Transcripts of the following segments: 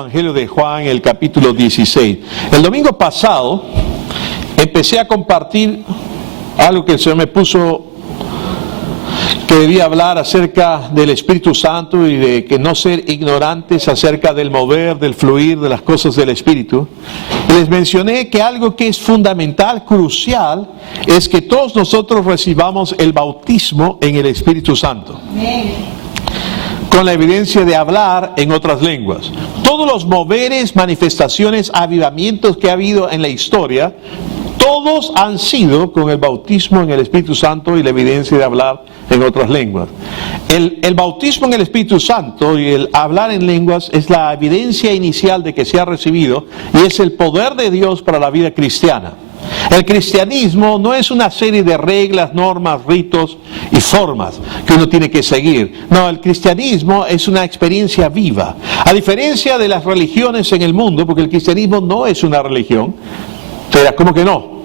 Evangelio de Juan, el capítulo 16. El domingo pasado empecé a compartir algo que el Señor me puso que debía hablar acerca del Espíritu Santo y de que no ser ignorantes acerca del mover, del fluir de las cosas del Espíritu. Y les mencioné que algo que es fundamental, crucial, es que todos nosotros recibamos el bautismo en el Espíritu Santo, con la evidencia de hablar en otras lenguas. Todos los moveres, manifestaciones, avivamientos que ha habido en la historia, todos han sido con el bautismo en el Espíritu Santo y la evidencia de hablar en otras lenguas. El bautismo en el Espíritu Santo y el hablar en lenguas es la evidencia inicial de que se ha recibido y es el poder de Dios para la vida cristiana. El cristianismo no es una serie de reglas, normas, ritos y formas que uno tiene que seguir. No, el cristianismo es una experiencia viva. A diferencia de las religiones en el mundo, porque el cristianismo no es una religión. Pero, ¿cómo que no?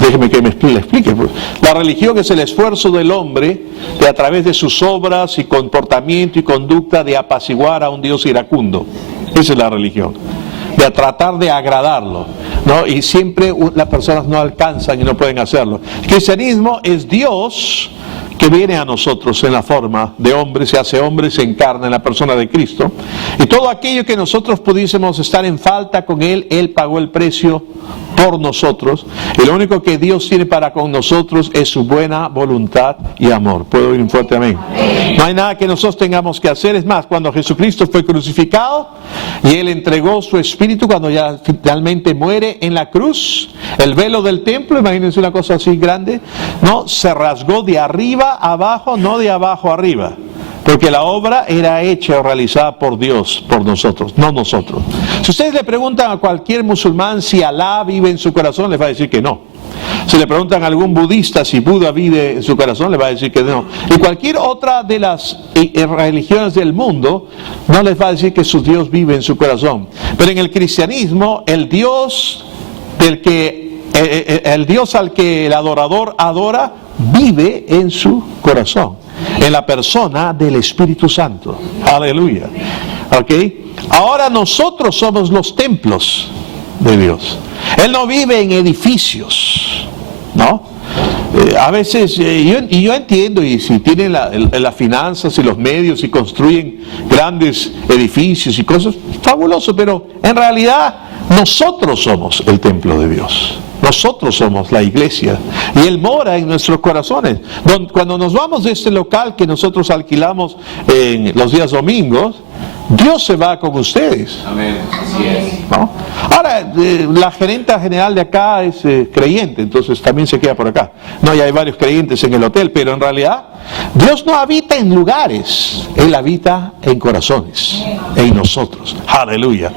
Déjeme que le explique. La religión es el esfuerzo del hombre de, a través de sus obras y comportamiento y conducta, de apaciguar a un Dios iracundo. Esa es la religión. De tratar de agradarlo, ¿no? Y siempre las personas no alcanzan y no pueden hacerlo. El cristianismo es Dios que viene a nosotros en la forma de hombre, se hace hombre, se encarna en la persona de Cristo. Y todo aquello que nosotros pudiésemos estar en falta con Él, Él pagó el precio por nosotros. Y lo único que Dios tiene para con nosotros es su buena voluntad y amor. ¿Puedo oír un fuerte amén? No hay nada que nosotros tengamos que hacer. Es más, cuando Jesucristo fue crucificado y Él entregó su espíritu, cuando ya finalmente muere en la cruz, el velo del templo, imagínense una cosa así grande, ¿no? Se rasgó de arriba abajo, no de abajo arriba. Porque la obra era hecha o realizada por Dios, por nosotros, no nosotros. Si ustedes le preguntan a cualquier musulmán si Alá vive en su corazón, les va a decir que no. Si le preguntan a algún budista si Buda vive en su corazón, les va a decir que no. Y cualquier otra de las religiones del mundo no les va a decir que su Dios vive en su corazón. Pero en el cristianismo, el Dios al que el adorador adora, vive en su corazón, en la persona del Espíritu Santo. Aleluya. ¿Ok? Ahora nosotros somos los templos de Dios. Él no vive en edificios, ¿no? A veces, yo entiendo, y si tienen las finanzas y los medios y construyen grandes edificios y cosas, fabuloso, pero en realidad nosotros somos el templo de Dios. Nosotros somos la iglesia y Él mora en nuestros corazones. Cuando nos vamos de este local que nosotros alquilamos en los días domingos, Dios se va con ustedes. Amén. Así es. ¿No? Ahora, la gerenta general de acá es creyente, entonces también se queda por acá. No, ya hay varios creyentes en el hotel, pero en realidad Dios no habita en lugares, Él habita en corazones, en nosotros. Aleluya.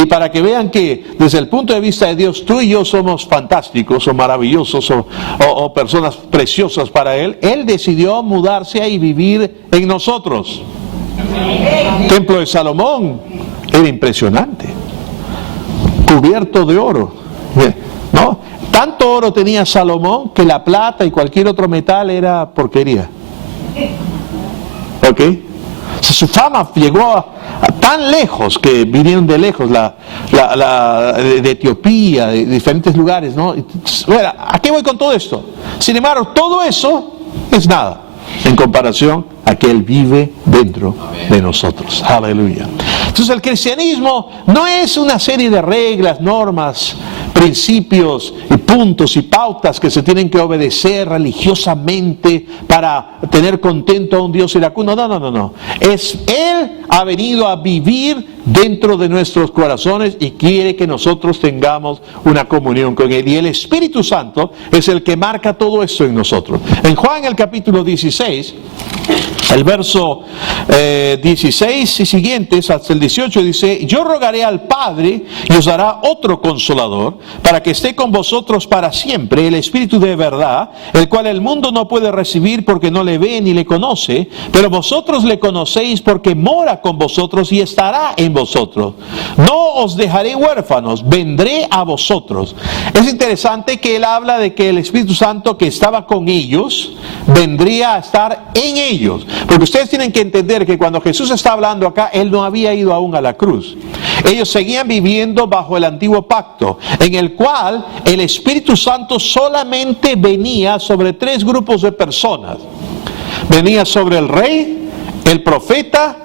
Y para que vean que desde el punto de vista de Dios, tú y yo somos fantásticos o maravillosos o personas preciosas para Él, Él decidió mudarse ahí y vivir en nosotros. El templo de Salomón era impresionante, cubierto de oro, ¿no? Tanto oro tenía Salomón que la plata y cualquier otro metal era porquería. ¿Ok? O sea, su fama llegó a tan lejos que vinieron de lejos, de Etiopía, de diferentes lugares, ¿no? Bueno, ¿a qué voy con todo esto? Sin embargo, todo eso es nada en comparación a que Él vive dentro de nosotros. Aleluya. Entonces el cristianismo no es una serie de reglas, normas, principios y puntos y pautas que se tienen que obedecer religiosamente para tener contento a un Dios iracundo. No. Él ha venido a vivir dentro de nuestros corazones y quiere que nosotros tengamos una comunión con Él. Y el Espíritu Santo es el que marca todo esto en nosotros. En Juan, el capítulo 16, el verso 16 y siguientes hasta el 18 dice: yo rogaré al Padre y os dará otro consolador para que esté con vosotros para siempre, el Espíritu de verdad, el cual el mundo no puede recibir porque no le ve ni le conoce, pero vosotros le conocéis porque mora con vosotros y estará en en vosotros. No os dejaré huérfanos, vendré a vosotros. Es interesante que él habla de que el Espíritu Santo que estaba con ellos, vendría a estar en ellos. Porque ustedes tienen que entender que cuando Jesús está hablando acá, él no había ido aún a la cruz. Ellos seguían viviendo bajo el antiguo pacto, en el cual el Espíritu Santo solamente venía sobre 3 grupos de personas. Venía sobre el rey, el profeta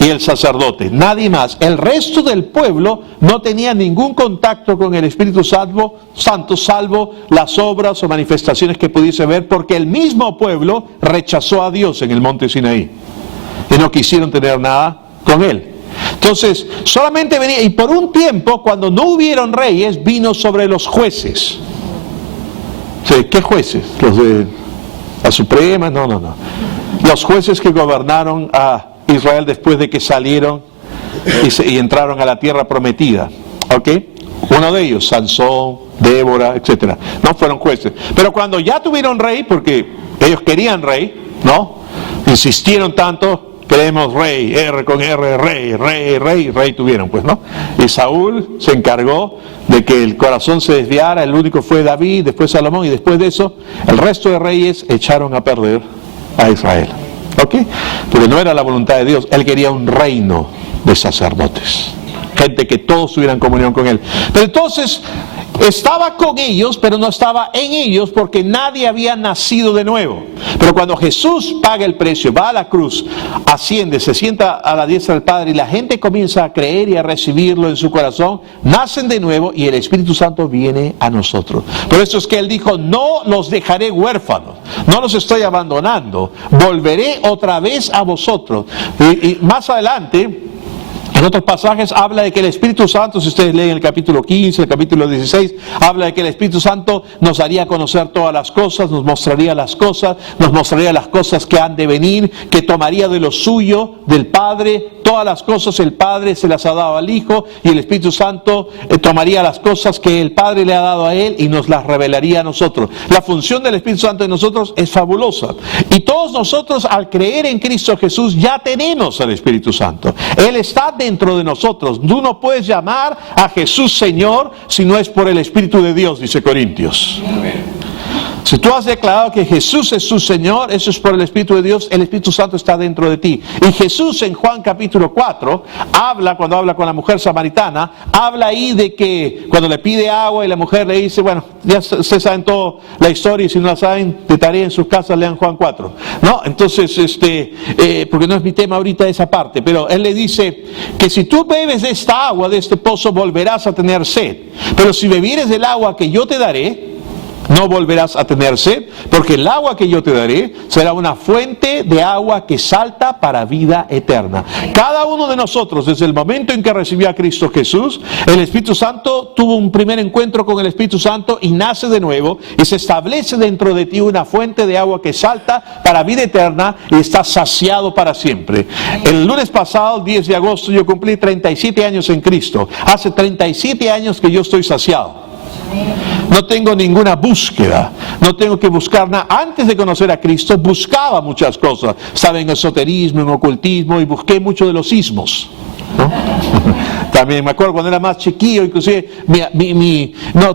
y el sacerdote, nadie más. El resto del pueblo no tenía ningún contacto con el Espíritu Santo, salvo las obras o manifestaciones que pudiese ver, porque el mismo pueblo rechazó a Dios en el monte Sinaí y no quisieron tener nada con él. Entonces, solamente venía, y por un tiempo, cuando no hubieron reyes, vino sobre los jueces. Sí, ¿qué jueces? ¿Los de la Suprema? No. Los jueces que gobernaron a Israel después de que salieron y entraron a la tierra prometida. ¿Ok? Uno de ellos, Sansón, Débora, etc. No fueron jueces. Pero cuando ya tuvieron rey, porque ellos querían rey, ¿no? Insistieron tanto, queremos rey, R con R, rey tuvieron, pues, ¿no? Y Saúl se encargó de que el corazón se desviara, el único fue David, después Salomón, y después de eso, el resto de reyes echaron a perder a Israel. ¿Ok? Porque no era la voluntad de Dios, él quería un reino de sacerdotes, gente que todos tuvieran comunión con él. Pero entonces, estaba con ellos, pero no estaba en ellos porque nadie había nacido de nuevo. Pero cuando Jesús paga el precio, va a la cruz, asciende, se sienta a la diestra del Padre y la gente comienza a creer y a recibirlo en su corazón, nacen de nuevo y el Espíritu Santo viene a nosotros. Por eso es que Él dijo, no los dejaré huérfanos, no los estoy abandonando, volveré otra vez a vosotros. Y más adelante, en otros pasajes habla de que el Espíritu Santo, si ustedes leen el capítulo 15, el capítulo 16, habla de que el Espíritu Santo nos haría conocer todas las cosas, nos mostraría las cosas que han de venir, que tomaría de lo suyo, del Padre, todas las cosas el Padre se las ha dado al Hijo, y el Espíritu Santo tomaría las cosas que el Padre le ha dado a Él y nos las revelaría a nosotros. La función del Espíritu Santo en nosotros es fabulosa. Y todos nosotros, al creer en Cristo Jesús, ya tenemos al Espíritu Santo. Él está dentro de nosotros. Tú no puedes llamar a Jesús Señor si no es por el Espíritu de Dios, dice Corintios. Amén. Si tú has declarado que Jesús es su Señor, eso es por el Espíritu de Dios, el Espíritu Santo está dentro de ti. Y Jesús en Juan capítulo 4, cuando habla con la mujer samaritana, habla ahí de que cuando le pide agua y la mujer le dice, bueno, ya ustedes saben toda la historia y si no la saben, de tarea en sus casas lean Juan 4. ¿No? Entonces, porque no es mi tema ahorita esa parte, pero él le dice que si tú bebes de esta agua, de este pozo, volverás a tener sed. Pero si bebieres del agua que yo te daré, no volverás a tener sed, porque el agua que yo te daré será una fuente de agua que salta para vida eterna. Cada uno de nosotros, desde el momento en que recibió a Cristo Jesús, el Espíritu Santo tuvo un primer encuentro con el Espíritu Santo y nace de nuevo y se establece dentro de ti una fuente de agua que salta para vida eterna y está saciado para siempre. El lunes pasado, el 10 de agosto, yo cumplí 37 años en Cristo. Hace 37 años que yo estoy saciado. No tengo ninguna búsqueda, no tengo que buscar nada. Antes de conocer a Cristo buscaba muchas cosas, estaba en esoterismo, en ocultismo y busqué mucho de los ismos, ¿no? También me acuerdo cuando era más chiquillo, inclusive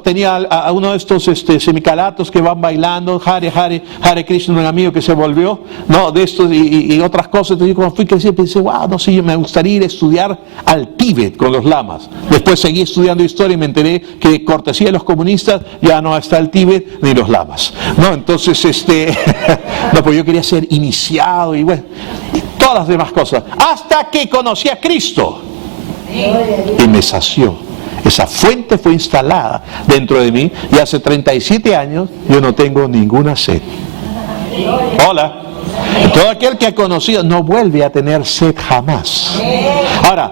tenía a uno de estos semicalatos que van bailando, Hare Krishna, un amigo que se volvió, ¿no? De estos y otras cosas. Entonces yo cuando fui creciendo pensé, wow, no sé, yo me gustaría ir a estudiar al Tíbet con los lamas. Después seguí estudiando historia y me enteré que cortesía de los comunistas ya no está el Tíbet ni los lamas, ¿no? Entonces, no, pues yo quería ser iniciado y bueno, todas las demás cosas, hasta que conocí a Cristo. Y me sació. Esa fuente fue instalada dentro de mí y hace 37 años yo no tengo ninguna sed. Hola. Todo aquel que ha conocido no vuelve a tener sed jamás. Ahora,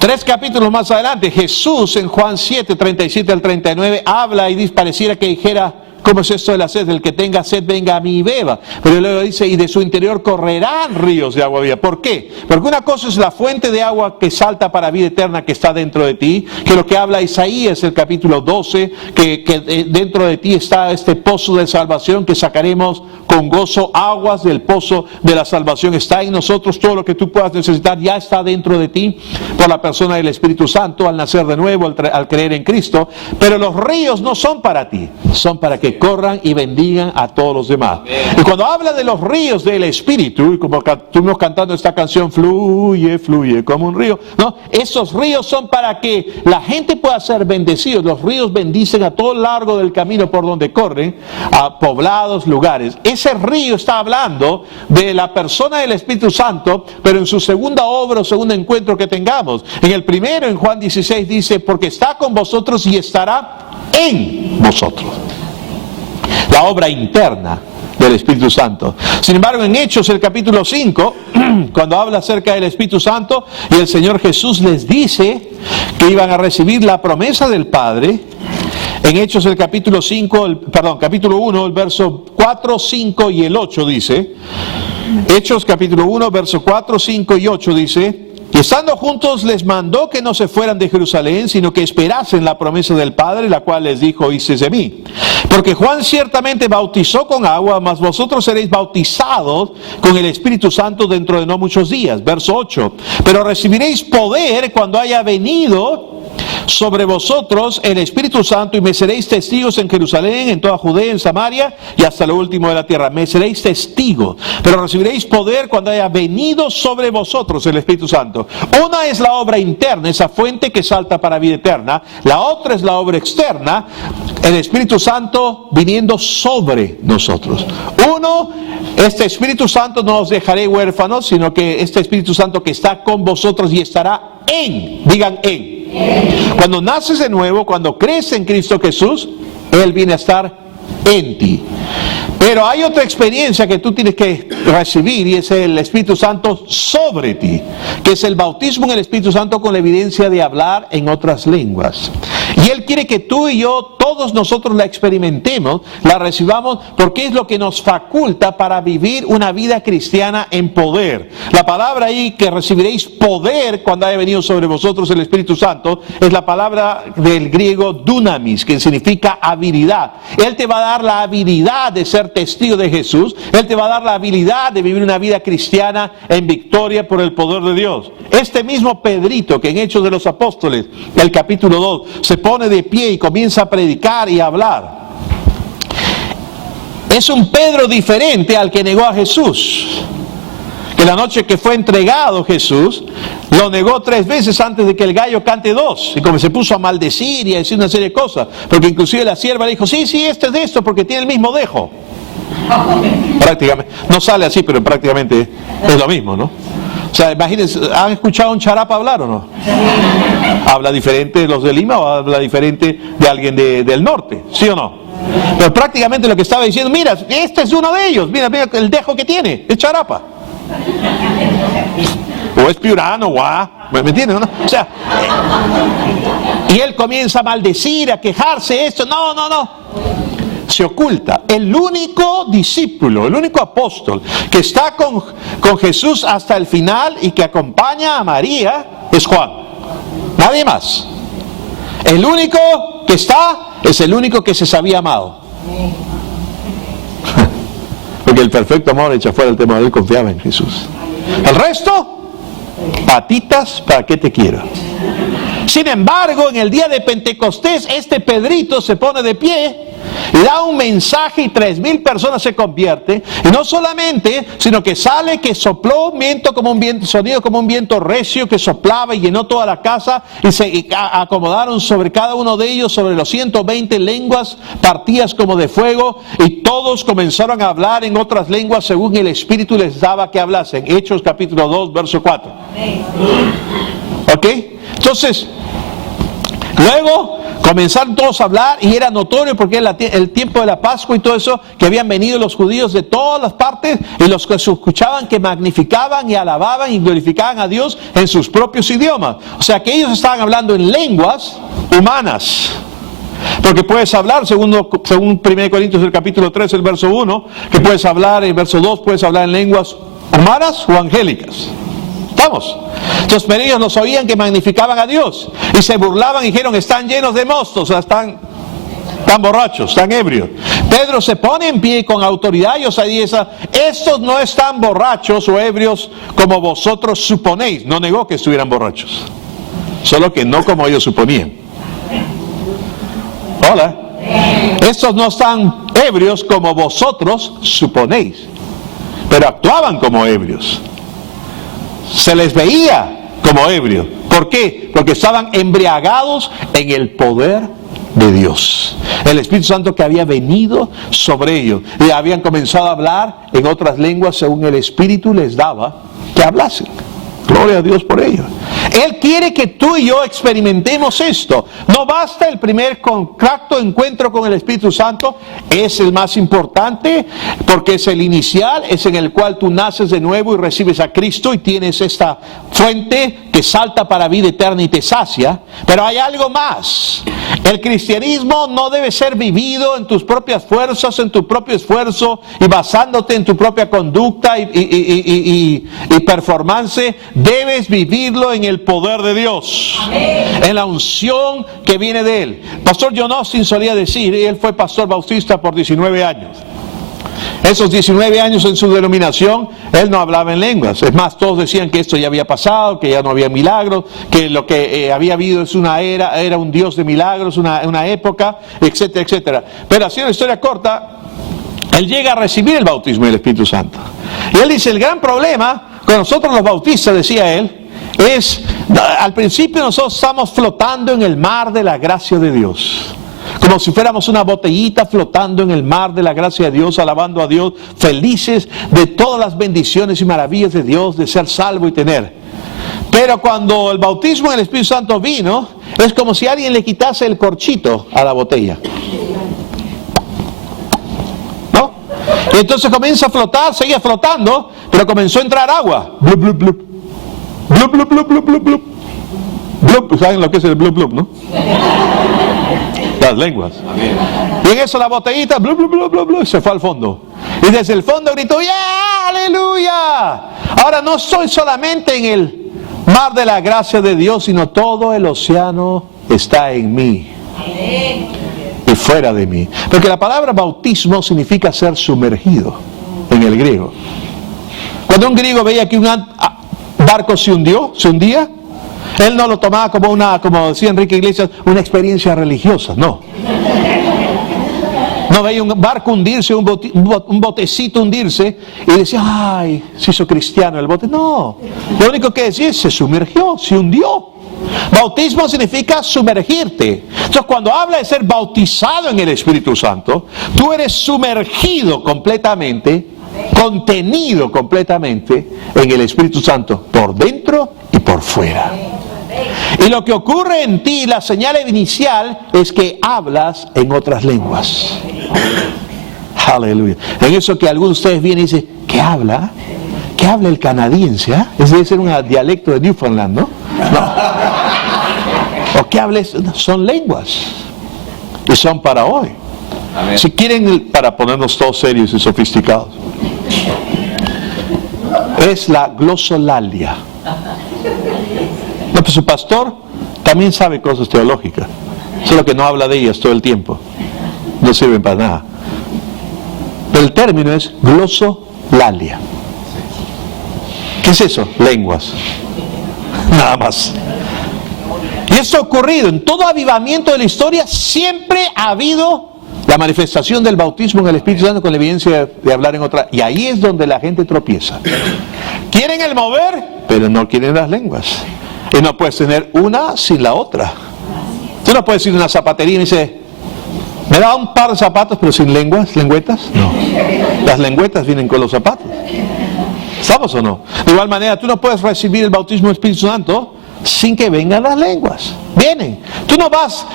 3 capítulos más adelante, Jesús en Juan 7, 37 al 39 habla y dice, pareciera que dijera ¿cómo es esto de la sed? El que tenga sed venga a mí y beba. Pero luego dice, y de su interior correrán ríos de agua viva. ¿Por qué? Porque una cosa es la fuente de agua que salta para vida eterna que está dentro de ti, que lo que habla Isaías, el capítulo 12, que dentro de ti está este pozo de salvación que sacaremos con gozo aguas del pozo de la salvación. Está en nosotros, todo lo que tú puedas necesitar ya está dentro de ti por la persona del Espíritu Santo al nacer de nuevo, al creer en Cristo. Pero los ríos no son para ti, son para que corran y bendigan a todos los demás. Y cuando habla de los ríos del Espíritu, y como estuvimos cantando esta canción, fluye, fluye como un río, ¿no? Esos ríos son para que la gente pueda ser bendecidos. Los ríos bendicen a todo lo largo del camino por donde corren, a poblados, lugares. Ese río está hablando de la persona del Espíritu Santo, pero en su segunda obra o segundo encuentro que tengamos. En el primero, en Juan 16, dice, porque está con vosotros y estará en vosotros. La obra interna del Espíritu Santo. Sin embargo, en Hechos, el capítulo 5, cuando habla acerca del Espíritu Santo, y el Señor Jesús les dice que iban a recibir la promesa del Padre, en Hechos el capítulo 1, el verso 4, 5 y el 8 dice, Hechos capítulo 1, verso 4, 5 y 8 dice, y estando juntos les mandó que no se fueran de Jerusalén, sino que esperasen la promesa del Padre, la cual les dijo, oísteis de mí. Porque Juan ciertamente bautizó con agua, mas vosotros seréis bautizados con el Espíritu Santo dentro de no muchos días. Verso 8. Pero recibiréis poder cuando haya venido sobre vosotros el Espíritu Santo, y me seréis testigos en Jerusalén, en toda Judea, en Samaria y hasta lo último de la tierra. Me seréis testigos, pero recibiréis poder cuando haya venido sobre vosotros el Espíritu Santo. Una es la obra interna, esa fuente que salta para vida eterna. La otra es la obra externa, el Espíritu Santo viniendo sobre nosotros. Uno, este Espíritu Santo no os dejaré huérfanos, sino que este Espíritu Santo que está con vosotros y estará en, digan en. Cuando naces de nuevo, cuando crees en Cristo Jesús, Él viene a estar en ti. Pero hay otra experiencia que tú tienes que recibir, y es el Espíritu Santo sobre ti, que es el bautismo en el Espíritu Santo con la evidencia de hablar en otras lenguas. Y Él quiere que tú y yo, todos nosotros la experimentemos, la recibamos, porque es lo que nos faculta para vivir una vida cristiana en poder. La palabra ahí, que recibiréis poder cuando haya venido sobre vosotros el Espíritu Santo, es la palabra del griego dunamis, que significa habilidad. Él te va a dar la habilidad de ser testigo de Jesús. Él te va a dar la habilidad de vivir una vida cristiana en victoria por el poder de Dios. Este mismo Pedrito, que en Hechos de los Apóstoles, el capítulo 2, se pone de pie y comienza a predicar y a hablar, es un Pedro diferente al que negó a Jesús. Que la noche que fue entregado Jesús, lo negó 3 veces antes de que el gallo cante 2. Y como se puso a maldecir y a decir una serie de cosas. Porque inclusive la sierva le dijo, sí, este es de esto porque tiene el mismo dejo. Prácticamente, no sale así, pero prácticamente es lo mismo, ¿no? O sea, imagínense, ¿han escuchado a un charapa hablar o no? ¿Habla diferente de los de Lima o habla diferente de alguien del norte? ¿Sí o no? Pero prácticamente lo que estaba diciendo, mira, este es uno de ellos, mira el dejo que tiene, es charapa. O es piurano, ¿me entiendes? ¿No? O sea, y él comienza a maldecir, a quejarse, esto, no. Se oculta. El único discípulo, el único apóstol que está con Jesús hasta el final y que acompaña a María es Juan. Nadie más. El único que está es el único que se sabía amado. Porque el perfecto amor echa fuera el temor, él confiaba en Jesús. El resto, patitas, ¿para qué te quiero? Sin embargo, en el día de Pentecostés, este Pedrito se pone de pie y da un mensaje y 3,000 personas se convierten. Y no solamente, sino que sale que sopló un viento como un viento, sonido como un viento recio que soplaba y llenó toda la casa, y se acomodaron sobre cada uno de ellos, sobre los 120 lenguas partidas como de fuego, y todos comenzaron a hablar en otras lenguas según el Espíritu les daba que hablasen. Hechos capítulo 2, verso 4. ¿Ok? Entonces, luego comenzaron todos a hablar y era notorio porque era el tiempo de la Pascua y todo eso, que habían venido los judíos de todas las partes, y los que se escuchaban que magnificaban y alababan y glorificaban a Dios en sus propios idiomas. O sea que ellos estaban hablando en lenguas humanas, Porque puedes hablar, según 1 Corintios el capítulo 3, el verso 1, que puedes hablar, en verso 2, puedes hablar en lenguas humanas o angélicas. ¿Estamos? Entonces, pero ellos los oían que magnificaban a Dios y se burlaban y dijeron, están llenos de mosto, o sea, están borrachos, están ebrios. Pedro se pone en pie con autoridad y osadía, estos no están borrachos o ebrios como vosotros suponéis. No negó que estuvieran borrachos, solo que no como ellos suponían. Hola. Estos no están ebrios como vosotros suponéis, pero actuaban como ebrios. Se les veía como ebrios. ¿Por qué? Porque estaban embriagados en el poder de Dios. El Espíritu Santo que había venido sobre ellos. Y habían comenzado a hablar en otras lenguas según el Espíritu les daba que hablasen. Gloria a Dios por ello. Él quiere que tú y yo experimentemos esto. No basta el primer contacto, encuentro con el Espíritu Santo. Es el más importante porque es el inicial, es en el cual tú naces de nuevo y recibes a Cristo y tienes esta fuente que salta para vida eterna y te sacia. Pero hay algo más. El cristianismo no debe ser vivido en tus propias fuerzas, en tu propio esfuerzo y basándote en tu propia conducta y performance. Debes vivirlo en el poder de Dios. Amén. En la unción que viene de Él. Pastor John Austin solía decir, él fue pastor bautista por 19 años. Esos 19 años en su denominación, él no hablaba en lenguas. Es más, todos decían que esto ya había pasado, que ya no había milagros, que lo que había habido es una era un Dios de milagros, una época, etcétera, etcétera. Pero haciendo una historia corta, él llega a recibir el bautismo del Espíritu Santo. Y él dice, el gran problema con nosotros los bautistas, decía él, es, al principio nosotros estamos flotando en el mar de la gracia de Dios. Como si fuéramos una botellita flotando en el mar de la gracia de Dios, alabando a Dios, felices de todas las bendiciones y maravillas de Dios, de ser salvo y tener. Pero cuando el bautismo en el Espíritu Santo vino, es como si alguien le quitase el corchito a la botella. ¿No? Y entonces comienza a flotar, seguía flotando, pero comenzó a entrar agua. Blup, blup, blup. Blup, blup, blup, blup, blup, blup. Blup, ¿saben lo que es el blup, blup, no? Las lenguas. Y en eso la botellita, blup, blup, blup, blup, blup, se fue al fondo. Y desde el fondo gritó, ¡yeah! ¡Aleluya! Ahora no estoy solamente en el mar de la gracia de Dios, sino todo el océano está en mí. Y fuera de mí. Porque la palabra bautismo significa ser sumergido en el griego. Cuando un griego veía que un barco se hundía, él no lo tomaba como como decía Enrique Iglesias, una experiencia religiosa, no. No veía un barco hundirse, un botecito hundirse, y decía, ay, se hizo cristiano el bote. No, lo único que decía es, se sumergió, se hundió. Bautismo significa sumergirte. Entonces, cuando habla de ser bautizado en el Espíritu Santo, tú eres sumergido completamente, contenido completamente en el Espíritu Santo, por dentro y por fuera. Y lo que ocurre en ti, la señal inicial, es que hablas en otras lenguas. Aleluya. En eso que algunos de ustedes vienen y dicen, ¿qué habla? ¿Qué habla el canadiense? ¿Eh? Ese debe ser un dialecto de Newfoundland, ¿no? No. ¿O qué hables? Son lenguas. Y son para hoy. Amén. Si quieren, para ponernos todos serios y sofisticados, es la glosolalia. No, pues su pastor también sabe cosas teológicas, solo que no habla de ellas todo el tiempo, no sirven para nada. Pero el término es glosolalia. ¿Qué es eso? Lenguas. Nada más. Y esto ha ocurrido en todo avivamiento de la historia. Siempre ha habido la manifestación del bautismo en el Espíritu Santo con la evidencia de hablar en otra. Y ahí es donde la gente tropieza. Quieren el mover, pero no quieren las lenguas. Y no puedes tener una sin la otra. Tú no puedes ir a una zapatería y me dice, ¿me da un par de zapatos pero sin lenguas, lengüetas? No. Las lengüetas vienen con los zapatos. ¿Estamos o no? De igual manera, tú no puedes recibir el bautismo del Espíritu Santo sin que vengan las lenguas. Vienen. Tú no vas,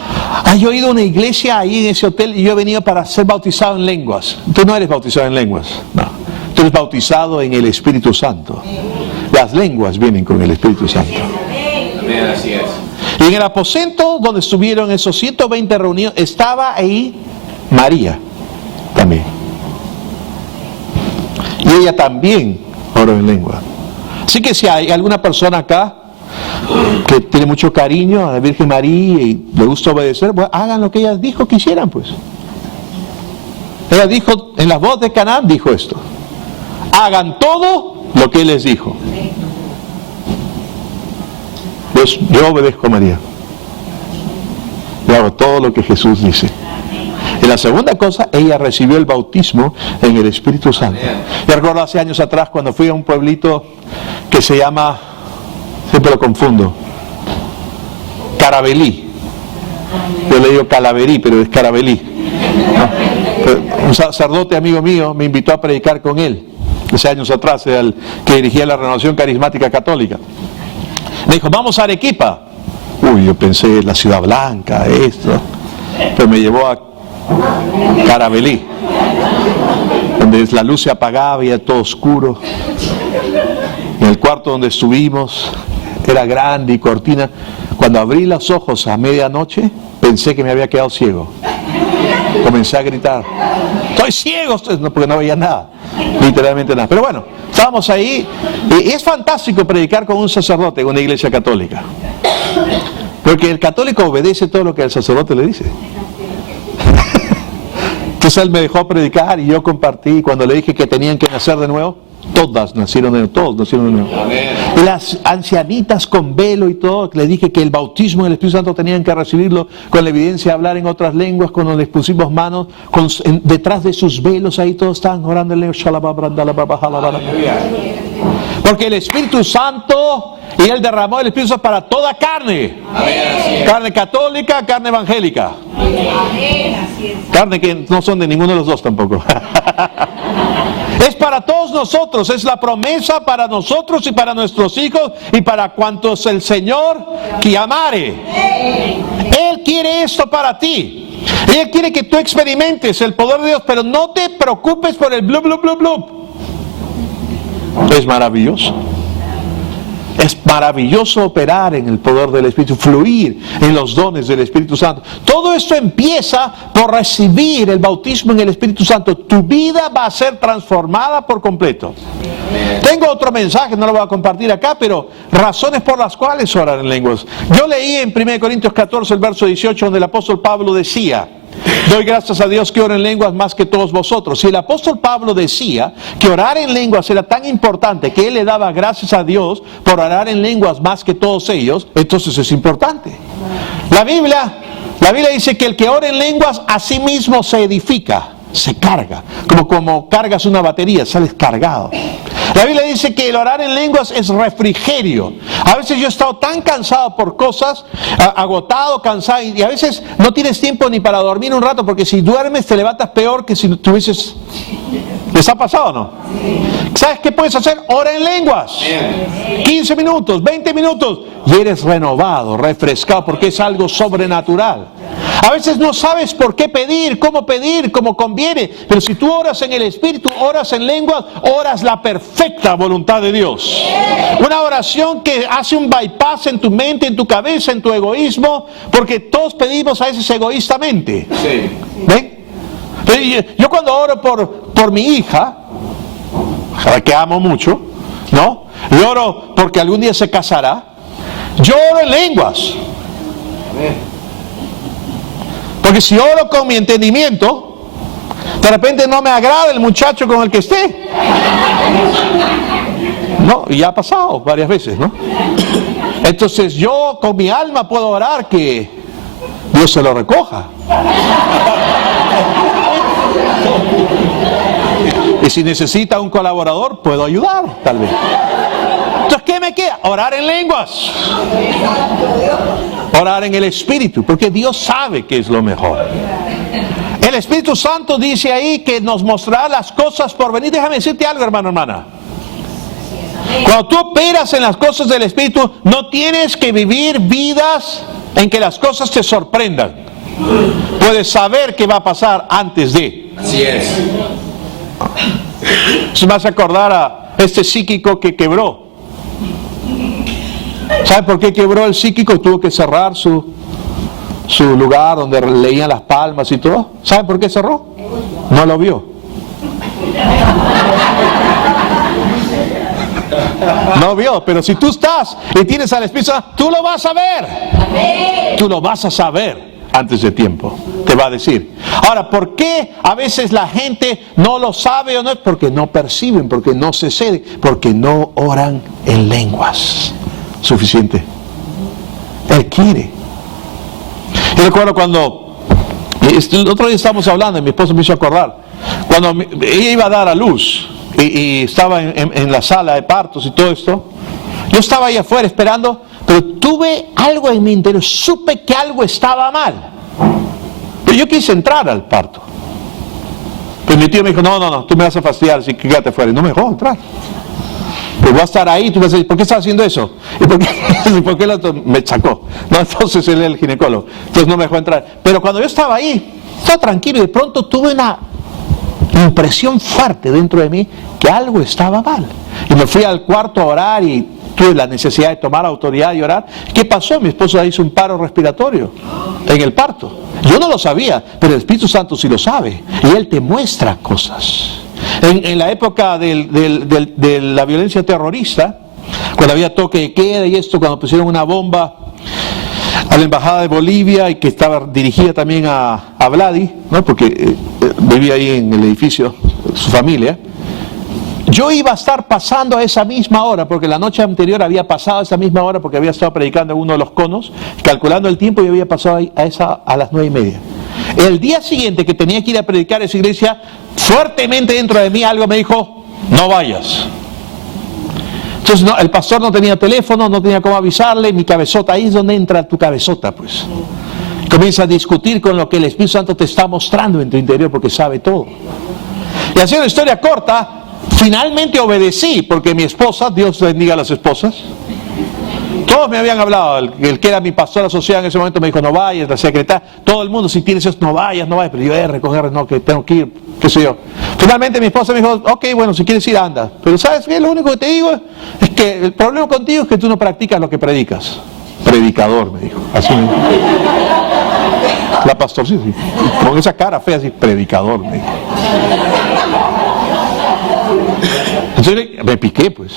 yo he ido a una iglesia ahí en ese hotel y yo he venido para ser bautizado en lenguas. Tú no eres bautizado en lenguas. No. Tú eres bautizado en el Espíritu Santo. Las lenguas vienen con el Espíritu Santo. Amén, así es. Y en el aposento donde estuvieron esos 120 reunidos, estaba ahí María también. Y ella también oró en lengua. Así que si hay alguna persona acá que tiene mucho cariño a la Virgen María y le gusta obedecer, pues hagan lo que ella dijo que hicieran, pues. Ella dijo, en las bodas de Caná, dijo esto: hagan todo lo que Él les dijo. Yo obedezco a María. Yo hago todo lo que Jesús dice. Y la segunda cosa, ella recibió el bautismo en el Espíritu Santo. Yo recuerdo hace años atrás cuando fui a un pueblito que se llama, siempre lo confundo, Carabelí. Yo le digo Calaverí, pero es Carabelí. ¿No? Un sacerdote amigo mío me invitó a predicar con él, hace años atrás, era el que dirigía la Renovación Carismática Católica. Me dijo, vamos a Arequipa. Uy, yo pensé la Ciudad Blanca, esto. Pero me llevó a Carabelí, donde la luz se apagaba y era todo oscuro. En el cuarto donde estuvimos era grande y cortina. Cuando abrí los ojos a medianoche, pensé que me había quedado ciego. Comencé a gritar, estoy ciego, porque no veía nada, literalmente nada. Pero bueno, estábamos ahí y es fantástico predicar con un sacerdote en una iglesia católica, porque el católico obedece todo lo que el sacerdote le dice. Entonces él me dejó predicar y yo compartí. Cuando le dije que tenían que nacer de nuevo, todos nacieron de nuevo. Y las ancianitas con velo y todo, le dije que el bautismo del Espíritu Santo tenían que recibirlo con la evidencia de hablar en otras lenguas. Cuando les pusimos manos detrás de sus velos, ahí todos estaban orando en lengua. Porque el Espíritu Santo, y Él derramó el Espíritu Santo para toda carne. Carne católica, carne evangélica. Carne que no son de ninguno de los dos tampoco. Es para todos nosotros, es la promesa para nosotros y para nuestros hijos y para cuantos el Señor que amare. Él quiere esto para ti. Él quiere que tú experimentes el poder de Dios, pero no te preocupes por el blub, blub, blub, blub. Es maravilloso. Es maravilloso operar en el poder del Espíritu, fluir en los dones del Espíritu Santo. Todo esto empieza por recibir el bautismo en el Espíritu Santo. Tu vida va a ser transformada por completo. Tengo otro mensaje, no lo voy a compartir acá, pero razones por las cuales orar en lenguas. Yo leí en 1 Corintios 14, el verso 18, donde el apóstol Pablo decía: doy gracias a Dios que oro en lenguas más que todos vosotros. Si el apóstol Pablo decía que orar en lenguas era tan importante que él le daba gracias a Dios por orar en lenguas más que todos ellos, entonces es importante. La Biblia dice que el que ora en lenguas a sí mismo se edifica, se carga, como cargas una batería, sales cargado. La Biblia dice que el orar en lenguas es refrigerio. A veces yo he estado tan cansado por cosas, agotado, cansado, y a veces no tienes tiempo ni para dormir un rato, porque si duermes te levantas peor que si tuvieses... ¿Les ha pasado o no? ¿Sabes qué puedes hacer? Ora en lenguas. 15 minutos, 20 minutos, y eres renovado, refrescado, porque es algo sobrenatural. A veces no sabes por qué pedir, cómo conviene, pero si tú oras en el Espíritu, oras en lenguas, oras la perfecta voluntad de Dios. Una oración que hace un bypass en tu mente, en tu cabeza, en tu egoísmo, porque todos pedimos a veces egoístamente. ¿Ven? Yo cuando oro por mi hija, a la que amo mucho, ¿no? Yo oro porque algún día se casará. Yo oro en lenguas. Porque si oro con mi entendimiento, de repente no me agrada el muchacho con el que esté. No, y ya ha pasado varias veces, ¿no? Entonces yo con mi alma puedo orar que Dios se lo recoja. Y si necesita un colaborador, puedo ayudar, tal vez. Entonces, ¿qué me queda? Orar en lenguas. Orar en el Espíritu, porque Dios sabe que es lo mejor. El Espíritu Santo dice ahí que nos mostrará las cosas por venir. Déjame decirte algo, hermano, hermana. Cuando tú operas en las cosas del Espíritu, no tienes que vivir vidas en que las cosas te sorprendan. Puedes saber qué va a pasar antes de. Así es. Se me hace acordar a este psíquico que quebró. ¿Sabe por qué quebró el psíquico? Tuvo que cerrar su lugar donde leían las palmas y todo. ¿Sabe por qué cerró? No lo vio. No vio, pero si tú estás y tienes al Espíritu Santo, tú lo vas a ver. Tú lo vas a saber antes de tiempo. Te va a decir. Ahora, ¿por qué a veces la gente no lo sabe o no? Porque no perciben, porque no se ceden, porque no oran en lenguas. Suficiente. Él quiere. Yo recuerdo cuando el otro día estábamos hablando y mi esposa me hizo acordar cuando ella iba a dar a luz y estaba en la sala de partos y todo esto. Yo estaba ahí afuera esperando, pero tuve algo en mi interior, supe que algo estaba mal, pero yo quise entrar al parto. Pero mi tío me dijo, no, tú me vas a fastidiar, así que quédate fuera. Y no me dejó entrar. Pues voy a estar ahí, tú me vas a decir, ¿por qué estás haciendo eso? ¿Y por qué el otro me sacó? No, entonces él es el ginecólogo, entonces no me dejó entrar. Pero cuando yo estaba ahí, estaba tranquilo y de pronto tuve una impresión fuerte dentro de mí que algo estaba mal. Y me fui al cuarto a orar y tuve la necesidad de tomar autoridad y orar. ¿Qué pasó? Mi esposa hizo un paro respiratorio en el parto. Yo no lo sabía, pero el Espíritu Santo sí lo sabe. Y Él te muestra cosas. En la época de la violencia terrorista, cuando había toque de queda y esto, cuando pusieron una bomba a la embajada de Bolivia y que estaba dirigida también a Vladi, ¿no? Porque vivía ahí en el edificio su familia. Yo iba a estar pasando a esa misma hora, porque la noche anterior había pasado a esa misma hora, porque había estado predicando en uno de los conos, calculando el tiempo, y había pasado a las 9:30. El día siguiente que tenía que ir a predicar a esa iglesia, fuertemente dentro de mí algo me dijo, no vayas. Entonces el pastor no tenía teléfono, no tenía cómo avisarle, mi cabezota, ahí es donde entra tu cabezota, pues. Comienza a discutir con lo que el Espíritu Santo te está mostrando en tu interior, porque sabe todo. Y haciendo una historia corta, finalmente obedecí, porque mi esposa, Dios bendiga a las esposas, todos me habían hablado, el que era mi pastor asociado en ese momento me dijo, no vayas, la secretaria, todo el mundo, si tienes eso, no vayas, pero yo recoger, no, que tengo que ir, qué sé yo. Finalmente mi esposa me dijo, ok, bueno, si quieres ir, anda, pero ¿sabes qué? Lo único que te digo es que el problema contigo es que tú no practicas lo que predicas. Predicador, me dijo, así me dijo. La pastor, sí, con esa cara fea, así, predicador, me dijo. Entonces me piqué, pues.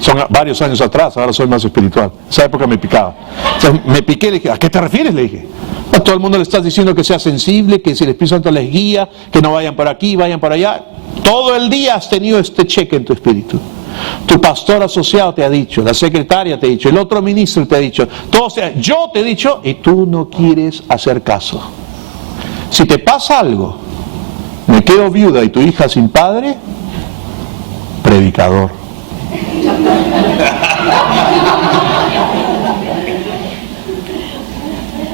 Son varios años atrás, ahora soy más espiritual. Esa época me picaba. Entonces me piqué, le dije, ¿a qué te refieres? Le dije. A todo el mundo le estás diciendo que sea sensible, que si el Espíritu Santo les guía, que no vayan por aquí, vayan por allá. Todo el día has tenido este cheque en tu espíritu. Tu pastor asociado te ha dicho, la secretaria te ha dicho, el otro ministro te ha dicho, yo te he dicho, y tú no quieres hacer caso. Si te pasa algo, me quedo viuda y tu hija sin padre, predicador.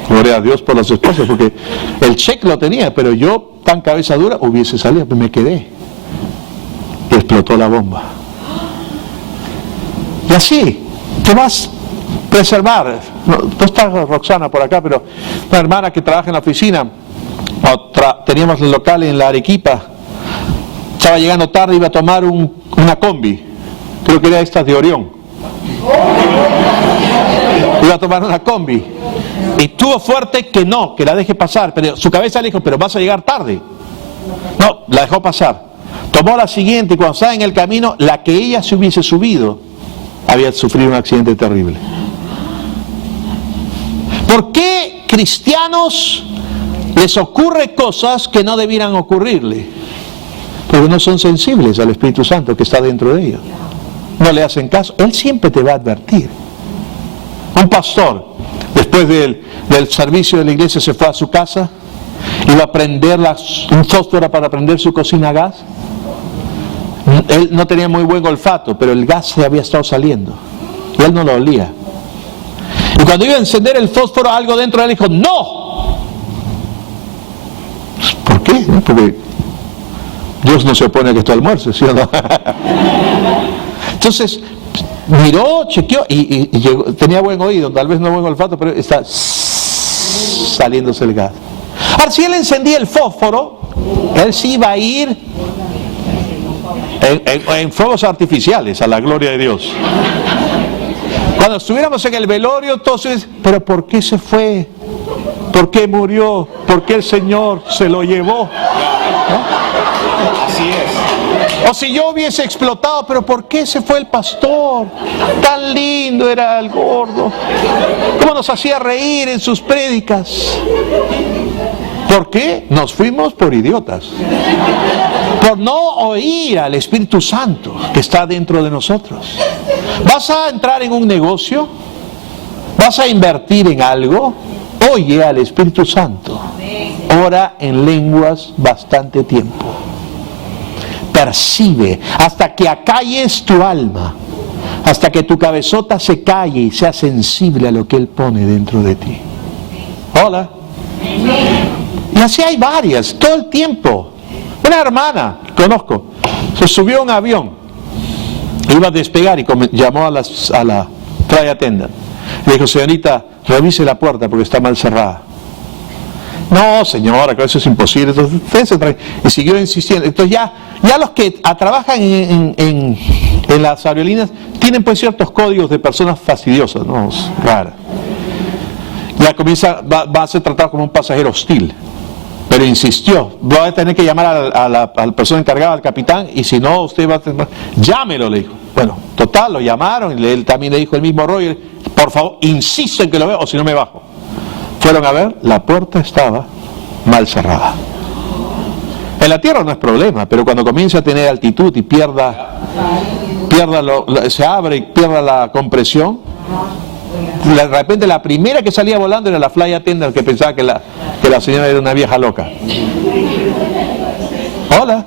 Gloria a Dios por las esposas, porque el cheque lo tenía, pero yo, tan cabeza dura, hubiese salido, pero me quedé. Y explotó la bomba. Y así, te vas a preservar. No está Roxana por acá, pero una hermana que trabaja en la oficina, teníamos el local en la Arequipa, estaba llegando tarde, iba a tomar una combi, creo que era esta de Orión. Iba a tomar una combi. Y tuvo fuerte que no, que la deje pasar, pero su cabeza le dijo, pero vas a llegar tarde. No, la dejó pasar. Tomó la siguiente y cuando estaba en el camino, la que ella se hubiese subido, había sufrido un accidente terrible. ¿Por qué cristianos les ocurre cosas que no debieran ocurrirle? Porque no son sensibles al Espíritu Santo que está dentro de ellos. No le hacen caso. Él siempre te va a advertir. Un pastor, después del servicio de la iglesia, se fue a su casa, iba a prender un fósforo para prender su cocina a gas. Él no tenía muy buen olfato, pero el gas se había estado saliendo y él no lo olía. Y cuando iba a encender el fósforo, algo dentro de él dijo, ¡no! ¿Por qué? Porque Dios no se opone a que tú almuerces, ¿sí o no? Entonces miró, chequeó y llegó, tenía buen oído, tal vez no buen olfato, pero está saliéndose el gas. Ahora, si él encendía el fósforo, él sí iba a ir en fuegos artificiales, a la gloria de Dios. Cuando estuviéramos en el velorio, todos, pero ¿por qué se fue? ¿Por qué murió? ¿Por qué el Señor se lo llevó? ¿No? Así es. O si yo hubiese explotado, pero ¿por qué se fue el pastor? Tan lindo era el gordo. ¿Cómo nos hacía reír en sus prédicas? ¿Por qué? Nos fuimos por idiotas. Por no oír al Espíritu Santo que está dentro de nosotros. ¿Vas a entrar en un negocio? ¿Vas a invertir en algo? Oye al Espíritu Santo. Ora en lenguas bastante tiempo. Percibe hasta que acalles tu alma, hasta que tu cabezota se calle y sea sensible a lo que Él pone dentro de ti. Hola. Y así hay varias, todo el tiempo. Una hermana, conozco, se subió a un avión, iba a despegar y llamó a la flight attendant. Le dijo, señorita, revise la puerta porque está mal cerrada. No, señora, que eso es imposible. Entonces, y siguió insistiendo. Entonces ya los que trabajan en las aerolíneas tienen pues ciertos códigos de personas fastidiosas, ¿no? Raras. Ya va a ser tratado como un pasajero hostil. Pero insistió, voy a tener que llamar a la persona encargada, al capitán, y si no, usted va a tener... Llámelo, le dijo. Bueno, total, lo llamaron, y él también le dijo el mismo rollo, por favor, insisto en que lo vea, o si no me bajo. Fueron a ver, la puerta estaba mal cerrada. En la tierra no es problema, pero cuando comienza a tener altitud y se abre y pierda la compresión, de repente la primera que salía volando era la flight attendant que pensaba que la señora era una vieja loca. Hola.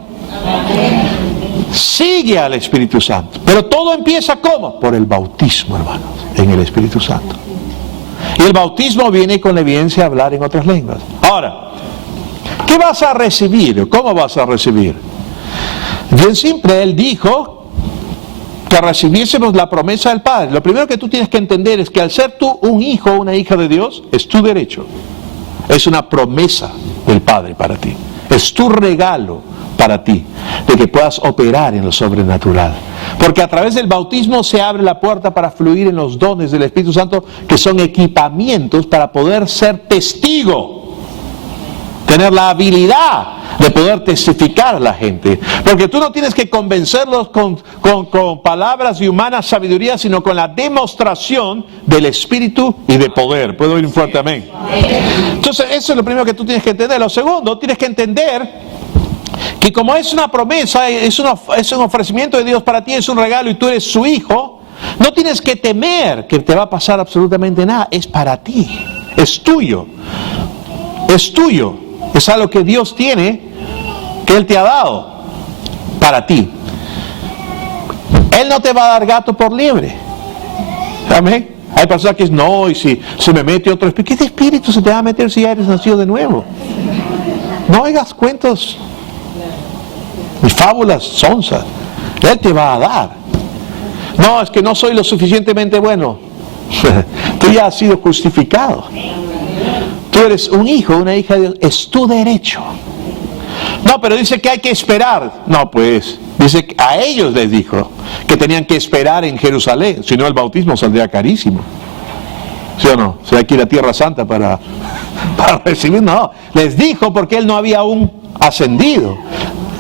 Sigue al Espíritu Santo. Pero todo empieza ¿cómo? Por el bautismo, hermanos, en el Espíritu Santo. Y el bautismo viene con la evidencia de hablar en otras lenguas. Ahora, ¿qué vas a recibir? ¿Cómo vas a recibir? Bien simple, Él dijo que recibiésemos la promesa del Padre. Lo primero que tú tienes que entender es que al ser tú un hijo o una hija de Dios, es tu derecho. Es una promesa del Padre para ti. Es tu regalo para ti, de que puedas operar en lo sobrenatural. Porque a través del bautismo se abre la puerta para fluir en los dones del Espíritu Santo, que son equipamientos para poder ser testigo. Tener la habilidad de poder testificar a la gente. Porque tú no tienes que convencerlos con palabras de humana sabiduría, sino con la demostración del Espíritu y de poder. ¿Puedo oír un fuerte amén? Entonces, eso es lo primero que tú tienes que entender. Lo segundo, tienes que entender que como es una promesa, es un ofrecimiento de Dios para ti, es un regalo y tú eres su hijo, no tienes que temer que te va a pasar absolutamente nada. Es para ti, es tuyo, es tuyo. Es algo que Dios tiene, que Él te ha dado para ti. Él no te va a dar gato por liebre. Amén. Hay personas que dicen, no, y si se me mete otro espíritu, ¿qué espíritu se te va a meter si ya eres nacido de nuevo? No oigas cuentos ni fábulas sonzas. Él te va a dar. No, es que no soy lo suficientemente bueno. Tú ya has sido justificado. Tú eres un hijo, una hija de Dios, es tu derecho. No, pero dice que hay que esperar. No, pues, dice que a ellos les dijo que tenían que esperar en Jerusalén, si no el bautismo saldría carísimo. ¿Sí o no? Si hay que ir a Tierra Santa para recibir, no. Les dijo porque Él no había aún ascendido.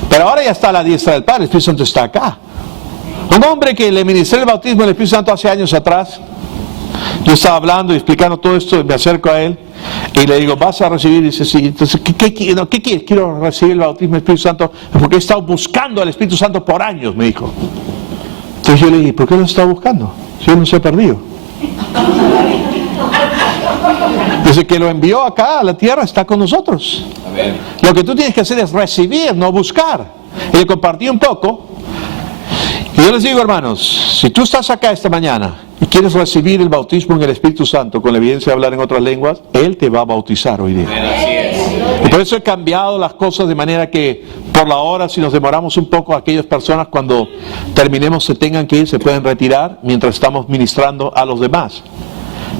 Pero ahora ya está a la diestra del Padre, el Espíritu Santo está acá. Un hombre que le ministré el bautismo del Espíritu Santo hace años atrás, yo estaba hablando y explicando todo esto, me acerco a él y le digo, ¿vas a recibir? Y dice, sí. Entonces, ¿qué quieres? Quiero recibir el bautismo del Espíritu Santo porque he estado buscando al Espíritu Santo por años, me dijo. Entonces yo le dije, ¿por qué lo he estado buscando? Si yo no se ha perdido. Desde que lo envió acá a la tierra está con nosotros. Lo que tú tienes que hacer es recibir, no buscar. Y le compartí un poco. Y yo les digo, hermanos, si tú estás acá esta mañana y quieres recibir el bautismo en el Espíritu Santo con la evidencia de hablar en otras lenguas, Él te va a bautizar hoy día. Y por eso he cambiado las cosas de manera que por la hora, si nos demoramos un poco, aquellas personas cuando terminemos se tengan que ir, se pueden retirar mientras estamos ministrando a los demás.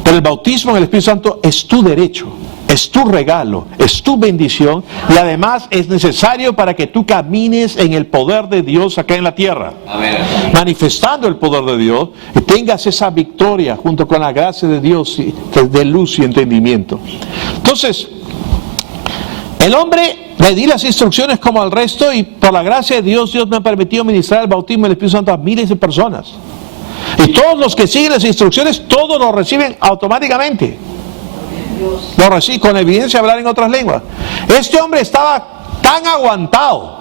Pero el bautismo en el Espíritu Santo es tu derecho, es tu regalo, es tu bendición y además es necesario para que tú camines en el poder de Dios acá en la tierra. Amén. Manifestando el poder de Dios y tengas esa victoria junto con la gracia de Dios de luz y entendimiento. Entonces, el hombre, le di las instrucciones como al resto y por la gracia de Dios, Dios me ha permitido ministrar el bautismo del Espíritu Santo a miles de personas. Y todos los que siguen las instrucciones, todos lo reciben automáticamente. Lo reciben con evidencia de hablar en otras lenguas. Este hombre estaba tan aguantado,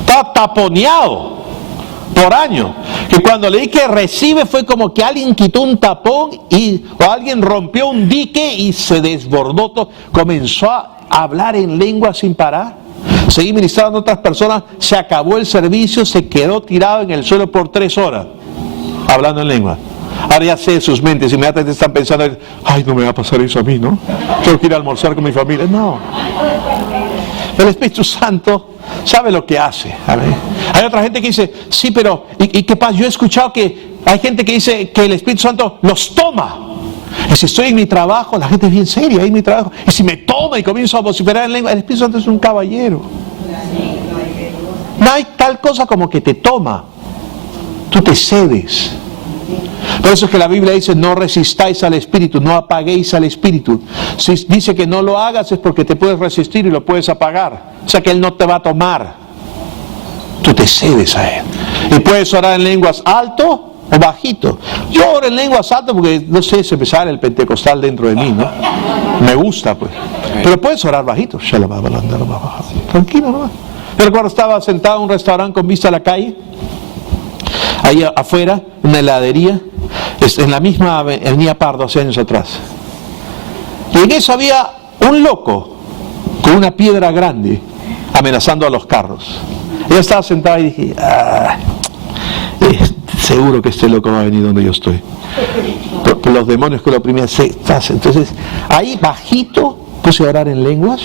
estaba taponeado por años, que cuando leí que recibe fue como que alguien quitó un tapón o alguien rompió un dique y se desbordó todo. Comenzó a hablar en lengua sin parar. Seguí ministrando a otras personas, se acabó el servicio, se quedó tirado en el suelo por 3 horas, hablando en lengua. Ahora ya sé, sus mentes inmediatamente están pensando, ay, no me va a pasar eso a mí, ¿no? Tengo que ir a almorzar con mi familia. No. El Espíritu Santo sabe lo que hace. Amén. Hay otra gente que dice, sí, pero, ¿y qué pasa? Yo he escuchado que hay gente que dice que el Espíritu Santo los toma. Y si estoy en mi trabajo, la gente es bien seria, ahí en mi trabajo, y si me toma y comienzo a vociferar en lengua, el Espíritu Santo es un caballero. No hay tal cosa como que te toma. Tú te cedes. Por eso es que la Biblia dice, no resistáis al Espíritu, no apaguéis al Espíritu. Si dice que no lo hagas es porque te puedes resistir y lo puedes apagar. O sea que Él no te va a tomar. Tú te cedes a Él. Y puedes orar en lenguas alto o bajito. Yo oro en lenguas alto porque, no sé, se me sale el pentecostal dentro de mí, ¿no? Me gusta, pues. Pero puedes orar bajito. Tranquilo, ¿no? Yo recuerdo, estaba sentado en un restaurante con vista a la calle. Ahí afuera, una heladería, en la misma avenida Pardo, hace años atrás. Y en eso había un loco con una piedra grande amenazando a los carros. Yo estaba sentado y dije, seguro que este loco va a venir donde yo estoy. Por los demonios que lo oprimían. Entonces, ahí bajito puse a orar en lenguas,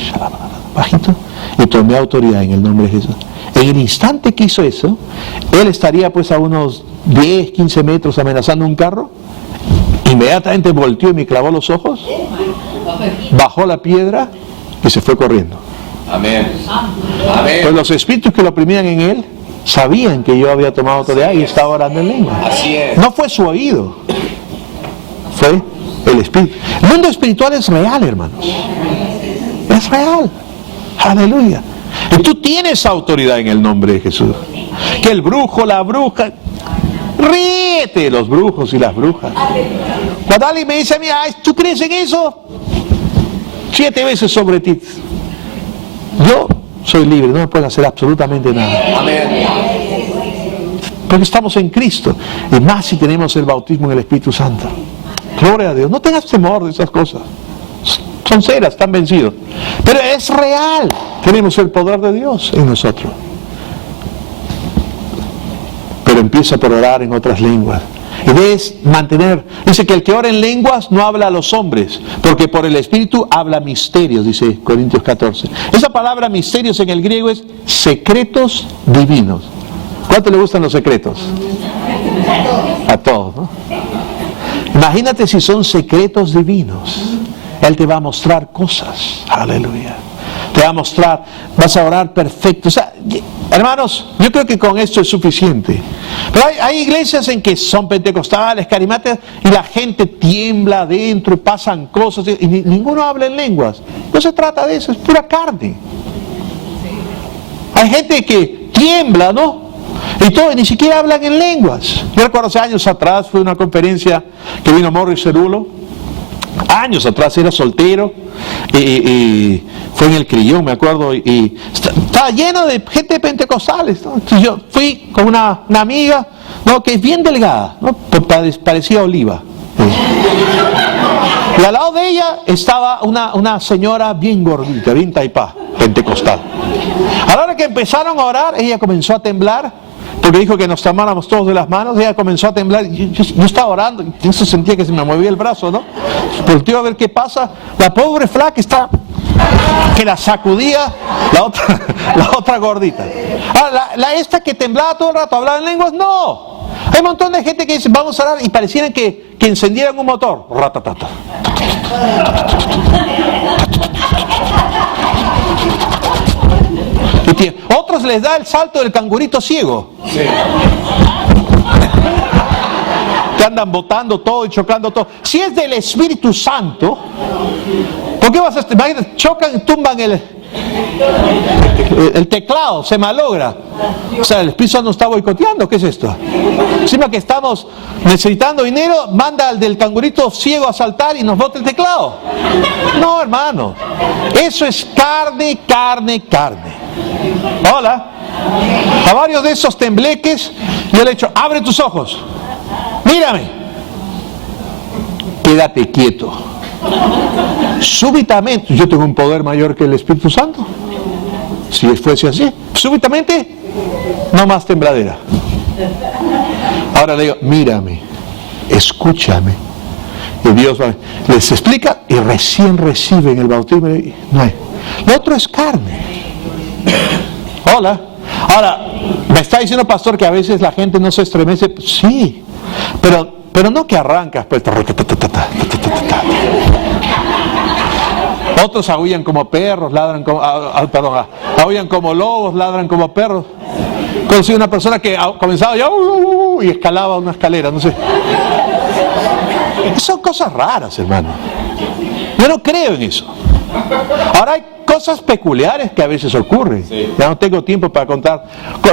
bajito, y tomé autoridad en el nombre de Jesús. En el instante que hizo eso, él estaría pues a unos 10, 15 metros amenazando un carro. Inmediatamente volteó y me clavó los ojos, bajó la piedra y se fue corriendo. Amén. Amén. Pues los espíritus que lo oprimían en él sabían que yo había tomado autoridad y estaba orando en lengua. Así es. No fue su oído, fue el espíritu. El mundo espiritual es real, hermanos. Es real. Aleluya. Y tú tienes autoridad en el nombre de Jesús. Que el brujo, la bruja, ríete de los brujos y las brujas. Cuando alguien me dice, mira, ¿tú crees en eso? 7 veces sobre ti. Yo soy libre, no me pueden hacer absolutamente nada. Amén. Porque estamos en Cristo. Y más si tenemos el bautismo en el Espíritu Santo. Gloria a Dios. No tengas temor de esas cosas. Son ceras, están vencidos. Pero es real. Tenemos el poder de Dios en nosotros. Pero empieza por orar en otras lenguas. Y debes mantener. Dice que el que ora en lenguas no habla a los hombres, porque por el Espíritu habla misterios, dice Corintios 14. Esa palabra misterios en el griego es secretos divinos. ¿Cuánto le gustan los secretos? A todos, ¿no? Imagínate si son secretos divinos. Él te va a mostrar cosas. Aleluya. Te va a mostrar, vas a orar perfecto. O sea, hermanos, yo creo que con esto es suficiente. Pero hay iglesias en que son pentecostales, carismáticas, y la gente tiembla adentro y pasan cosas, y ninguno habla en lenguas. No se trata de eso, es pura carne. Hay gente que tiembla, ¿no? Y todo, y ni siquiera hablan en lenguas. Yo recuerdo hace años atrás, fue una conferencia que vino Morris Cerulo. Años atrás, era soltero y fue en el Crillón, me acuerdo, y estaba lleno de gente pentecostales, ¿no? Entonces yo fui con una amiga, ¿no?, que es bien delgada, ¿no?, parecía oliva. Y al lado de ella estaba una señora bien gordita, bien taipá, pentecostal. A la hora que empezaron a orar, ella comenzó a temblar, porque dijo que nos tomáramos todos de las manos. Ella comenzó a temblar. Yo estaba orando, y eso sentía que se me movía el brazo, ¿no? Volteó a ver qué pasa. La pobre flaca está que la sacudía la otra gordita. Ahora, esta que temblaba todo el rato, hablaba en lenguas, no. Hay un montón de gente que dice, vamos a orar, y pareciera que encendieran un motor. Ratatata. algunos les da el salto del cangurito ciego. Sí. Que andan botando todo y chocando todo. Si es del Espíritu Santo, ¿por qué vas a... Imagínate, chocan, tumban el teclado, se malogra. O sea, el Espíritu Santo está boicoteando. ¿Qué es esto? Encima que estamos necesitando dinero, manda al del cangurito ciego a saltar y nos bota el teclado. No, hermano. Eso es carne, carne, carne. Hola. A varios de esos tembleques yo le he dicho, abre tus ojos. Mírame. Quédate quieto. Súbitamente, yo tengo un poder mayor que el Espíritu Santo. Si fuese así, súbitamente, no más tembladera. Ahora le digo, mírame, escúchame. Y Dios les explica y recién reciben el bautismo. No hay. Lo otro es carne. Hola. Ahora, me está diciendo, pastor, que a veces la gente no se estremece. Sí, pero no que arrancas. Pues, otros aúllan como perros, ladran como, aúllan como lobos, ladran como perros. Conocí una persona que comenzaba ya y escalaba una escalera, no sé. Son cosas raras, hermano. Yo no creo en eso. Ahora hay cosas peculiares que a veces ocurren. Sí. Ya no tengo tiempo para contar.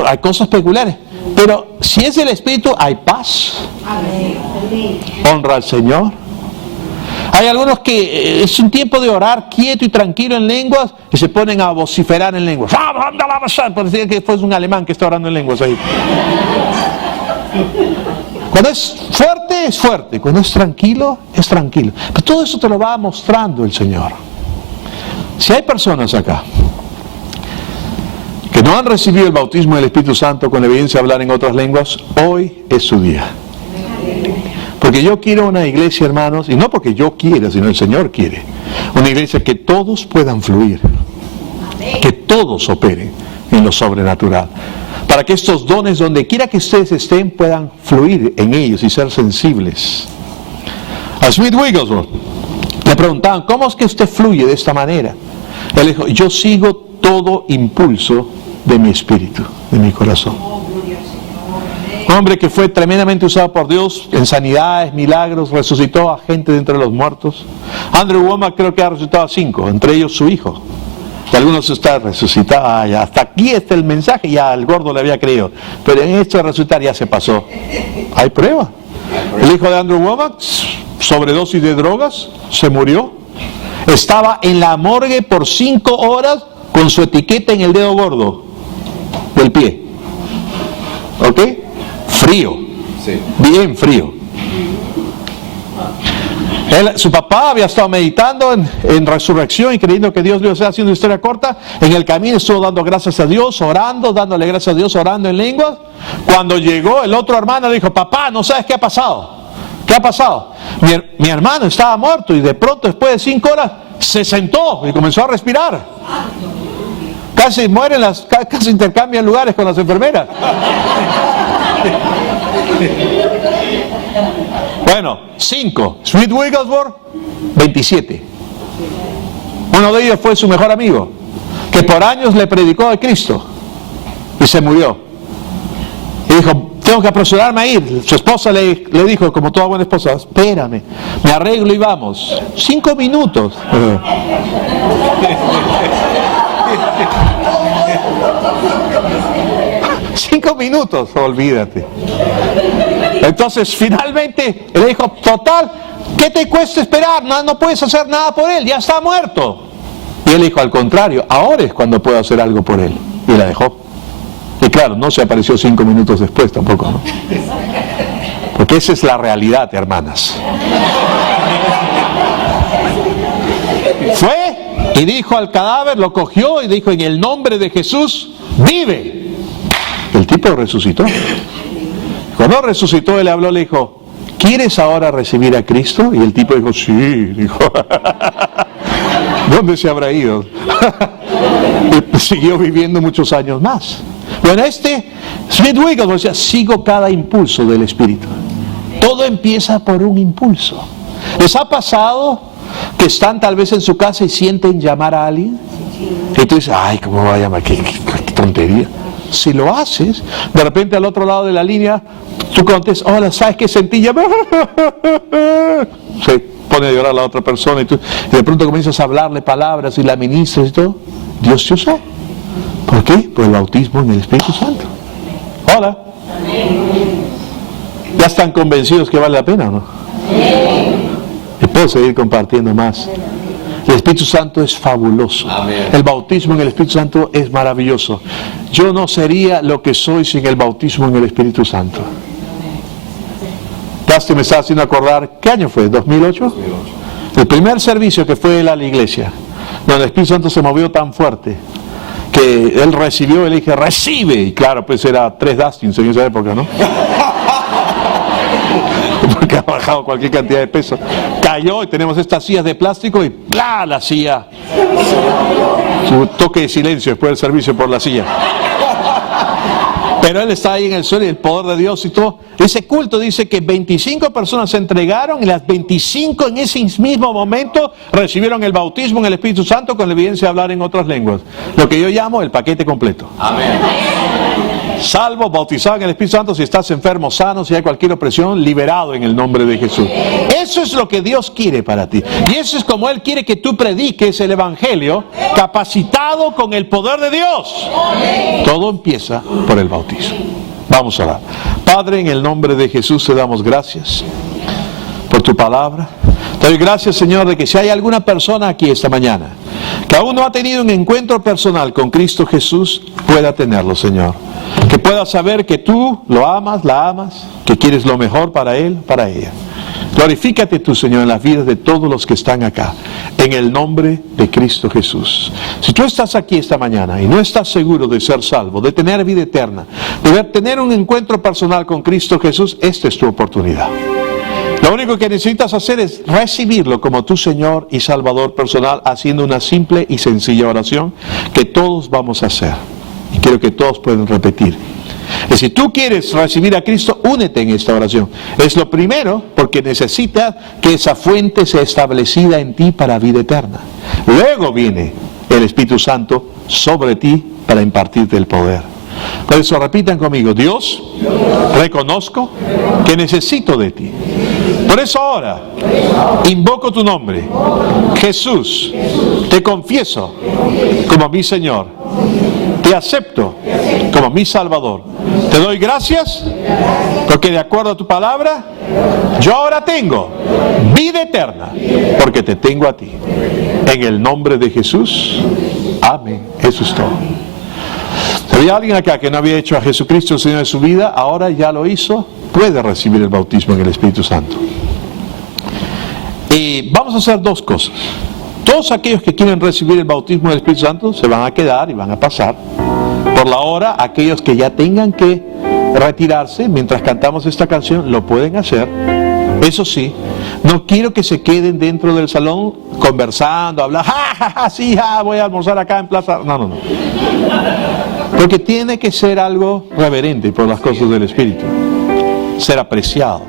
Hay cosas peculiares. Pero si es el Espíritu, hay paz. Honra al Señor. Hay algunos que es un tiempo de orar quieto y tranquilo en lenguas y se ponen a vociferar en lenguas. Parecía que fue un alemán que está orando en lenguas ahí. Cuando es fuerte, es fuerte. Cuando es tranquilo, es tranquilo. Pero todo eso te lo va mostrando el Señor. Si hay personas acá que no han recibido el bautismo del Espíritu Santo con la evidencia de hablar en otras lenguas, hoy es su día. Porque yo quiero una iglesia, hermanos, y no porque yo quiera, sino el Señor quiere. Una iglesia que todos puedan fluir, que todos operen en lo sobrenatural. Para que estos dones, donde quiera que ustedes estén, puedan fluir en ellos y ser sensibles. A Smith Wigglesworth le preguntaban, ¿cómo es que usted fluye de esta manera? Él dijo, yo sigo todo impulso de mi espíritu, de mi corazón. Un hombre que fue tremendamente usado por Dios en sanidades, milagros, resucitó a gente de entre los muertos. Andrew Wommack creo que ha resucitado a 5, entre ellos su hijo. Y algunos están resucitados. Hasta aquí está el mensaje, ya el gordo le había creído. Pero en esto de resucitar ya se pasó. Hay prueba. El hijo de Andrew Wommack, sobredosis de drogas, se murió. Estaba en la morgue por 5 horas con su etiqueta en el dedo gordo del pie. ¿Ok? Frío, sí. Bien frío. Su papá había estado meditando en resurrección y creyendo que Dios le iba a haciendo una historia corta. En el camino estuvo dando gracias a Dios, orando, dándole gracias a Dios, orando en lenguas. Cuando llegó, el otro hermano le dijo, papá, ¿no sabes qué ha pasado? ¿Qué ha pasado? Mi hermano estaba muerto y de pronto, después de 5 horas, se sentó y comenzó a respirar. Casi mueren, casi intercambian lugares con las enfermeras. Bueno, 5. Smith Wigglesworth, 27. Uno de ellos fue su mejor amigo, que por años le predicó a Cristo y se murió. Y dijo, tengo que apresurarme a ir. Su esposa le dijo, como toda buena esposa, espérame, me arreglo y vamos. 5 minutos. 5 minutos, olvídate. Entonces finalmente le dijo, total, ¿qué te cuesta esperar? No puedes hacer nada por él, ya está muerto. Y él dijo, al contrario, ahora es cuando puedo hacer algo por él. Y la dejó. Y claro, no se apareció 5 minutos después tampoco, ¿no? Porque esa es la realidad, hermanas. Fue y dijo al cadáver, lo cogió y dijo, en el nombre de Jesús, vive. El tipo resucitó. Cuando resucitó, él le habló, le dijo, ¿quieres ahora recibir a Cristo? Y el tipo dijo, sí, dijo. ¿Dónde se habrá ido? Y siguió viviendo muchos años más. Bueno, Smith Wigglesworth decía, sigo cada impulso del Espíritu. Todo empieza por un impulso. ¿Les ha pasado que están tal vez en su casa y sienten llamar a alguien? Y Y tú dices, ay, ¿cómo va a llamar? ¿Qué tontería? Si lo haces, de repente al otro lado de la línea, tú contestas, hola, ¿sabes qué sentí? Se pone a llorar la otra persona y de pronto comienzas a hablarle palabras y la ministras y todo. Dios te usó. ¿Por qué? Por el bautismo en el Espíritu Santo. Hola. ¿Ya están convencidos que vale la pena o no? Y puedo seguir compartiendo más. El Espíritu Santo es fabuloso. Amén. El bautismo en el Espíritu Santo es maravilloso. Yo no sería lo que soy sin el bautismo en el Espíritu Santo. Casti me está haciendo acordar, ¿qué año fue? ¿2008? El primer servicio que fue él a la iglesia, donde el Espíritu Santo se movió tan fuerte que él recibió, él dije, recibe. Y claro, pues era 3 Dustins en esa época, ¿no? Porque ha bajado cualquier cantidad de peso. Cayó y tenemos estas sillas de plástico y ¡plá! La silla. Su toque de silencio después del servicio por la silla. Pero él está ahí en el suelo y el poder de Dios y todo. Ese culto dice que 25 personas se entregaron y las 25 en ese mismo momento recibieron el bautismo en el Espíritu Santo con la evidencia de hablar en otras lenguas. Lo que yo llamo el paquete completo. Amén. Salvo, bautizado en el Espíritu Santo, si estás enfermo, sano, si hay cualquier opresión, liberado en el nombre de Jesús. Eso es lo que Dios quiere para ti. Y eso es como Él quiere que tú prediques el Evangelio, capacitado con el poder de Dios. Todo empieza por el bautismo. Vamos a orar. Padre, en el nombre de Jesús te damos gracias por tu palabra. Te doy gracias, Señor, de que si hay alguna persona aquí esta mañana que aún no ha tenido un encuentro personal con Cristo Jesús, pueda tenerlo, Señor. Que pueda saber que tú lo amas, la amas, que quieres lo mejor para él, para ella. Glorifícate tú, Señor, en las vidas de todos los que están acá, en el nombre de Cristo Jesús. Si tú estás aquí esta mañana y no estás seguro de ser salvo, de tener vida eterna, de tener un encuentro personal con Cristo Jesús, esta es tu oportunidad. Lo único que necesitas hacer es recibirlo como tu Señor y Salvador personal, haciendo una simple y sencilla oración que todos vamos a hacer. Y quiero que todos puedan repetir. Y si tú quieres recibir a Cristo, únete en esta oración. Es lo primero, porque necesitas que esa fuente sea establecida en ti para vida eterna. Luego viene el Espíritu Santo sobre ti para impartirte el poder. Por eso repitan conmigo: Dios, reconozco que necesito de ti. Por eso ahora invoco tu nombre, Jesús. Te confieso como mi Señor. Te acepto como mi Salvador. Te doy gracias porque de acuerdo a tu palabra, yo ahora tengo vida eterna porque te tengo a ti. En el nombre de Jesús. Amén. Eso es todo. Si había alguien acá que no había hecho a Jesucristo el Señor de su vida, ahora ya lo hizo, puede recibir el bautismo en el Espíritu Santo. Y vamos a hacer 2 cosas. Todos aquellos que quieren recibir el bautismo del Espíritu Santo se van a quedar y van a pasar. Por la hora, aquellos que ya tengan que retirarse mientras cantamos esta canción, lo pueden hacer. Eso sí, no quiero que se queden dentro del salón conversando, hablando, sí, voy a almorzar acá en plaza. No. Porque tiene que ser algo reverente por las cosas del Espíritu. Ser apreciado.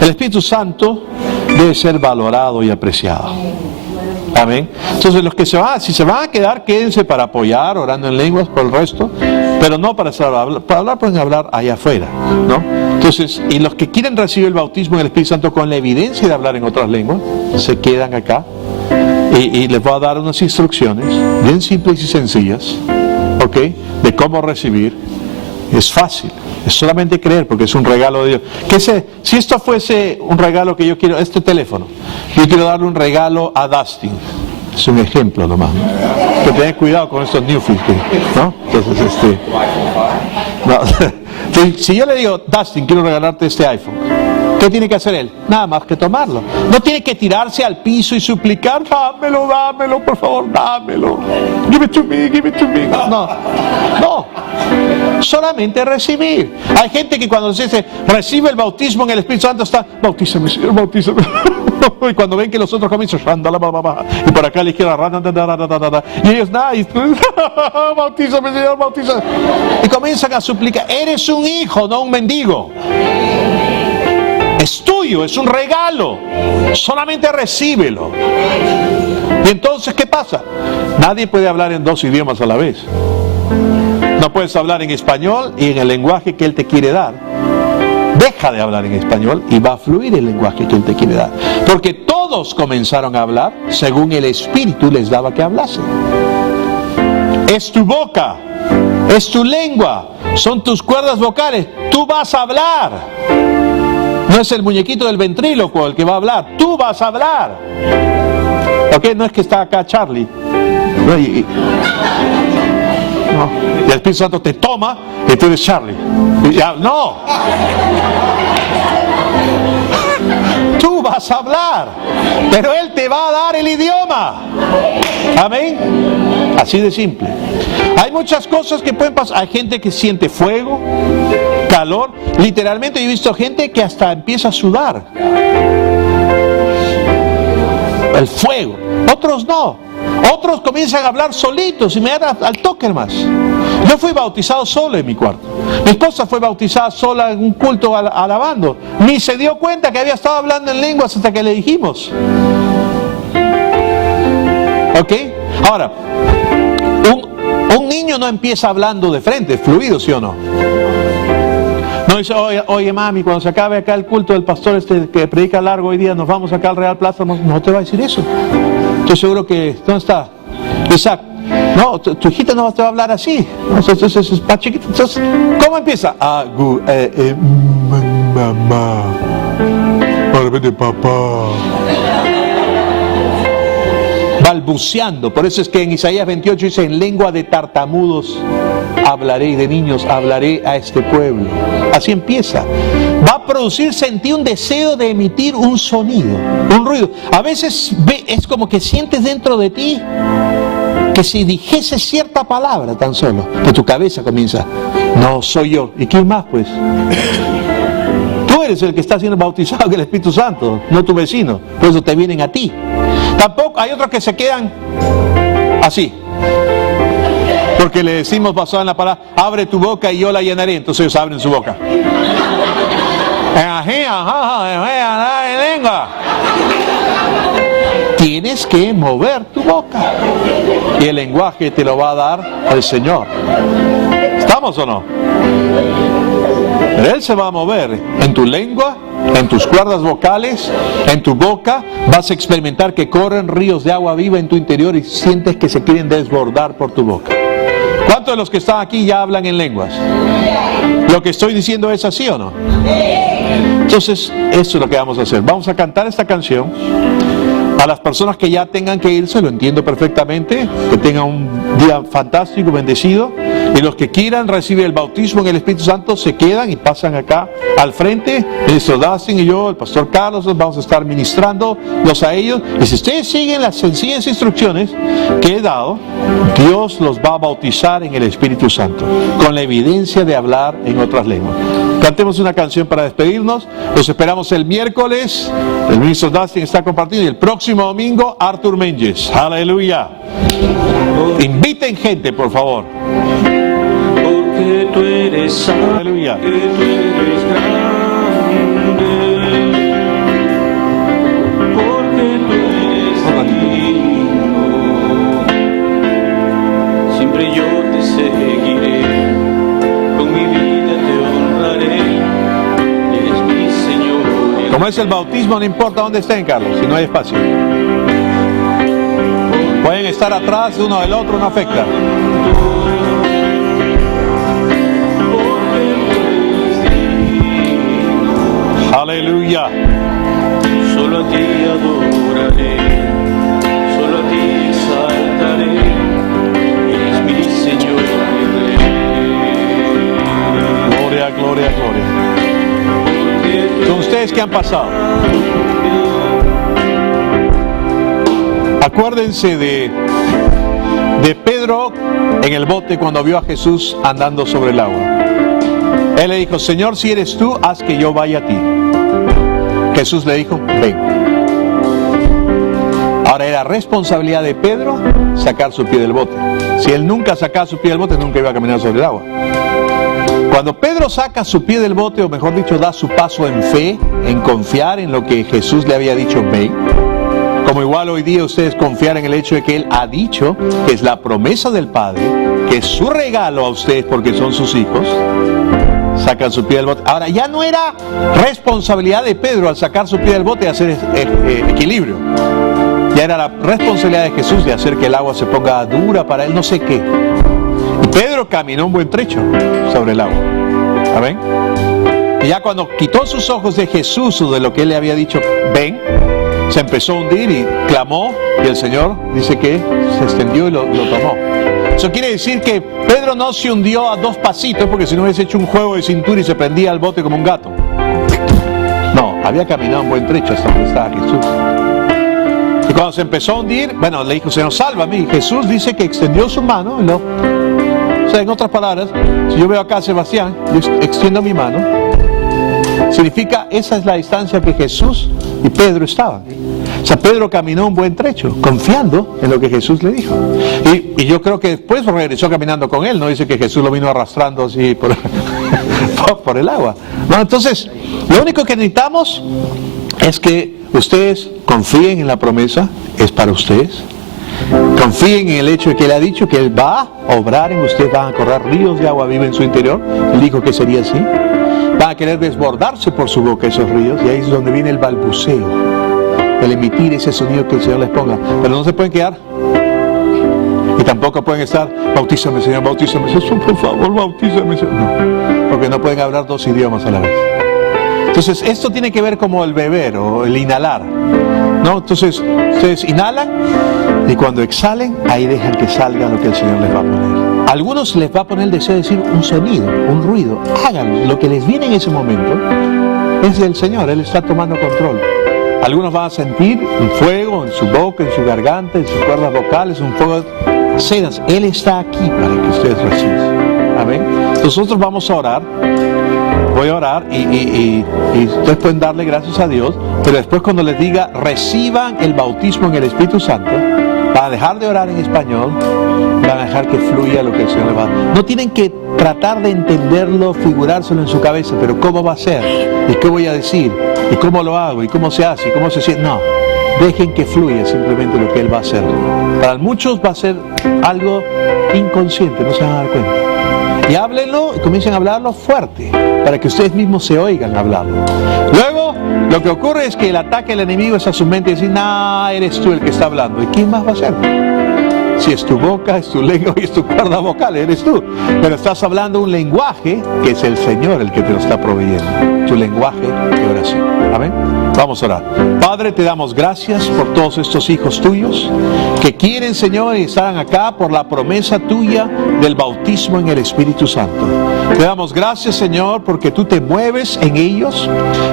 El Espíritu Santo debe ser valorado y apreciado. Amén. Entonces los que si se van a quedar, quédense para apoyar, orando en lenguas por el resto, pero no para hablar pueden hablar allá afuera, ¿no? Entonces, y los que quieren recibir el bautismo en el Espíritu Santo con la evidencia de hablar en otras lenguas, se quedan acá y les voy a dar unas instrucciones bien simples y sencillas, ¿ok? De cómo recibir. Es fácil. Es solamente creer, porque es un regalo de Dios. Si esto fuese un regalo que yo quiero, este teléfono, yo quiero darle un regalo a Dustin. Es un ejemplo nomás, ¿no? Pero tened cuidado con estos Newfields, ¿no? Entonces, no. Si yo le digo, Dustin, quiero regalarte este iPhone, ¿qué tiene que hacer él? Nada más que tomarlo. No tiene que tirarse al piso y suplicar, dámelo, por favor, dámelo. Give it to me. No. Solamente recibir. Hay gente que cuando se dice, recibe el bautismo en el Espíritu Santo, está, bautízame, Señor, bautízame. Y cuando ven que los otros comienzan, y por acá a la izquierda, y ellos, bautízame, Señor, bautízame. Y comienzan a suplicar. Eres un hijo, no un mendigo. Es tuyo, es un regalo. Solamente recíbelo. Y entonces, ¿qué pasa? Nadie puede hablar en dos idiomas a la vez. No puedes hablar en español y en el lenguaje que Él te quiere dar. Deja de hablar en español y va a fluir el lenguaje que Él te quiere dar. Porque todos comenzaron a hablar según el Espíritu les daba que hablasen. Es tu boca, es tu lengua, son tus cuerdas vocales. Tú vas a hablar. No es el muñequito del ventrílocuo el que va a hablar. Tú vas a hablar. ¿Ok? No es que está acá Charlie. No, y el Espíritu Santo te toma y tú eres Charlie. No. Tú vas a hablar, pero Él te va a dar el idioma. Amén. Así de simple. Hay muchas cosas que pueden pasar. Hay gente que siente fuego, calor. Literalmente yo he visto gente que hasta empieza a sudar. El fuego. Otros no. Otros comienzan a hablar solitos, inmediatamente al toque más. Yo fui bautizado solo en mi cuarto. Mi esposa fue bautizada sola en un culto alabando. Ni se dio cuenta que había estado hablando en lenguas hasta que le dijimos. ¿Ok? Ahora, un niño no empieza hablando de frente, fluido, ¿sí o no? No dice, oye mami, cuando se acabe acá el culto del pastor que predica largo hoy día, nos vamos acá al Real Plaza. No te va a decir eso. Estoy seguro que, ¿dónde está? Isaac. No, tu hijita no te va a hablar así. Entonces es más chiquito. Entonces, ¿cómo empieza? Mamá. De repente, papá. Balbuceando. Por eso es que en Isaías 28 dice, en lengua de tartamudos hablaré y de niños hablaré a este pueblo. Así empieza. Va a producirse en ti un deseo de emitir un sonido, un ruido. A veces es como que sientes dentro de ti que si dijese cierta palabra tan solo, que tu cabeza comienza, no soy yo. ¿Y quién más pues? Tú eres el que está siendo bautizado con el Espíritu Santo, no tu vecino. Por eso te vienen a ti. Tampoco hay otros que se quedan así. Porque le decimos basado en la palabra, abre tu boca y yo la llenaré. Entonces ellos abren su boca. Lengua. Tienes que mover tu boca. Y el lenguaje te lo va a dar el Señor. ¿Estamos o no? Pero Él se va a mover en tu lengua, en tus cuerdas vocales, en tu boca. Vas a experimentar que corren ríos de agua viva en tu interior y sientes que se quieren desbordar por tu boca. ¿Cuántos de los que están aquí ya hablan en lenguas? ¿Lo que estoy diciendo es así o no? Entonces, eso es lo que vamos a hacer. Vamos a cantar esta canción. A las personas que ya tengan que irse, lo entiendo perfectamente, que tengan un día fantástico, bendecido. Y los que quieran recibir el bautismo en el Espíritu Santo se quedan y pasan acá al frente. El ministro Dustin y yo, el pastor Carlos, vamos a estar ministrándolos a ellos. Y si ustedes siguen las sencillas instrucciones que he dado, Dios los va a bautizar en el Espíritu Santo, con la evidencia de hablar en otras lenguas. Cantemos una canción para despedirnos. Los esperamos el miércoles. El ministro Dustin está compartiendo. Y el próximo domingo, Arthur Menges. Aleluya. Inviten gente, por favor. Porque tú eres santo, Aleluya. que tú eres grande, porque tú eres digno. Siempre yo te seguiré, con mi vida te honraré, eres mi Señor. Como es el bautismo, no importa dónde estén, Carlos, si no hay espacio. Pueden estar atrás uno del otro, no afecta. Aleluya. Solo a ti adoraré, solo a ti exaltaré, eres mi Señor y Rey. Gloria, gloria, gloria. Con ustedes que han pasado. Acuérdense de Pedro en el bote cuando vio a Jesús andando sobre el agua. Él le dijo, Señor, si eres tú, haz que yo vaya a ti. Jesús le dijo, ven. Ahora era responsabilidad de Pedro sacar su pie del bote. Si él nunca sacaba su pie del bote, nunca iba a caminar sobre el agua. Cuando Pedro saca su pie del bote, o mejor dicho, da su paso en fe, en confiar en lo que Jesús le había dicho, ven, Como igual hoy día ustedes confiar en el hecho de que Él ha dicho que es la promesa del Padre, que es su regalo a ustedes porque son sus hijos, sacan su pie del bote. Ahora, ya no era responsabilidad de Pedro al sacar su pie del bote y hacer equilibrio. Ya era la responsabilidad de Jesús de hacer que el agua se ponga dura para él, no sé qué. Y Pedro caminó un buen trecho sobre el agua. ¿Amén? Y ya cuando quitó sus ojos de Jesús o de lo que él le había dicho, ven, se empezó a hundir y clamó, y el Señor dice que se extendió y lo tomó. Eso quiere decir que Pedro no se hundió a 2 pasitos, porque si no hubiese hecho un juego de cintura y se prendía al bote como un gato. No, había caminado un buen trecho hasta donde estaba Jesús. Y cuando se empezó a hundir, bueno, le dijo, Señor, sálvame. Y Jesús dice que extendió su mano. O sea, en otras palabras, si yo veo acá a Sebastián, yo extiendo mi mano, significa esa es la distancia que Jesús y Pedro estaban. O sea, Pedro caminó un buen trecho, confiando en lo que Jesús le dijo. Y yo creo que después regresó caminando con él, no dice que Jesús lo vino arrastrando así por el agua. No, entonces, lo único que necesitamos es que ustedes confíen en la promesa, es para ustedes. Confíen en el hecho de que Él ha dicho que Él va a obrar en ustedes, van a correr ríos de agua viva en su interior. Él dijo que sería así. Van a querer desbordarse por su boca esos ríos, y ahí es donde viene el balbuceo, el emitir ese sonido que el Señor les ponga. Pero no se pueden quedar. Y tampoco pueden estar, bautízame Señor, por favor, bautízame Señor. No, porque no pueden hablar 2 idiomas a la vez. Entonces, esto tiene que ver como el beber o el inhalar, ¿no? Entonces, ustedes inhalan y cuando exhalen, ahí dejan que salga lo que el Señor les va a poner. A algunos les va a poner el deseo de decir un sonido, un ruido. Hagan lo que les viene en ese momento. Es del Señor, Él está tomando control. Algunos van a sentir un fuego en su boca, en su garganta, en sus cuerdas vocales, un fuego de sedas. Él está aquí para que ustedes reciban. Amén. Nosotros vamos a orar. Voy a orar y ustedes pueden darle gracias a Dios, pero después cuando les diga reciban el bautismo en el Espíritu Santo, van a dejar de orar en español, van a dejar que fluya lo que el Señor les va a dar. No tienen que tratar de entenderlo, figurárselo en su cabeza, pero ¿cómo va a ser? ¿Y qué voy a decir? ¿Y cómo lo hago? ¿Y cómo se hace? ¿Y cómo se siente? No, dejen que fluya simplemente lo que Él va a hacer. Para muchos va a ser algo inconsciente, no se van a dar cuenta. Y háblenlo y comiencen a hablarlo fuerte, para que ustedes mismos se oigan hablarlo. Luego, lo que ocurre es que el ataque del enemigo es a su mente y decir, no, eres tú el que está hablando. ¿Y quién más va a ser? Si es tu boca, es tu lengua y es tu cuerda vocal, eres tú. Pero estás hablando un lenguaje que es el Señor el que te lo está proveyendo. Tu lenguaje de oración. Amén. Vamos a orar. Padre, te damos gracias por todos estos hijos tuyos que quieren, Señor, y están acá por la promesa tuya del bautismo en el Espíritu Santo. Te damos gracias, Señor, porque tú te mueves en ellos,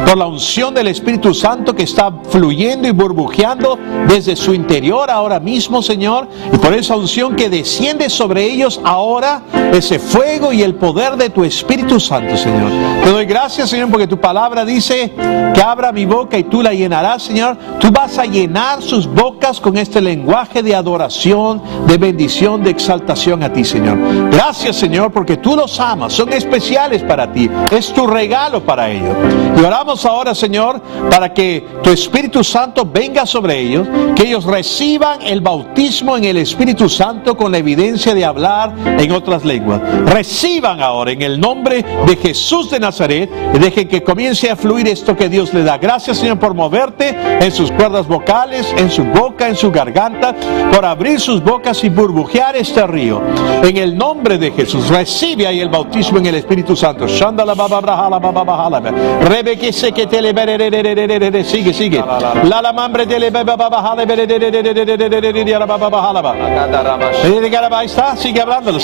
por la unción del Espíritu Santo que está fluyendo y burbujeando desde su interior ahora mismo, Señor, y por esa unción que desciende sobre ellos ahora, ese fuego y el poder de tu Espíritu Santo, Señor. Te doy gracias, Señor, porque tu palabra dice que abra mi boca y tú la llenarás, Señor. Tú vas a llenar sus bocas con este lenguaje de adoración, de bendición, de exaltación a ti, Señor. Gracias, Señor, porque tú los amas, son especiales para ti, es tu regalo para ellos. Y oramos ahora, Señor, para que tu Espíritu Santo venga sobre ellos, que ellos reciban el bautismo en el Espíritu Santo con la evidencia de hablar en otras lenguas. Reciban ahora en el nombre de Jesús de Nazaret y dejen que comience a fluir esto que Dios le da. Gracias, Señor, por moverte en sus cuerdas vocales, en su boca, en su garganta, por abrir sus bocas y burbujear este río. En el nombre de Jesús, recibe ahí el bautismo en el Espíritu Santo. Sigue. La lamambre de ahí está, sigue hablándolo.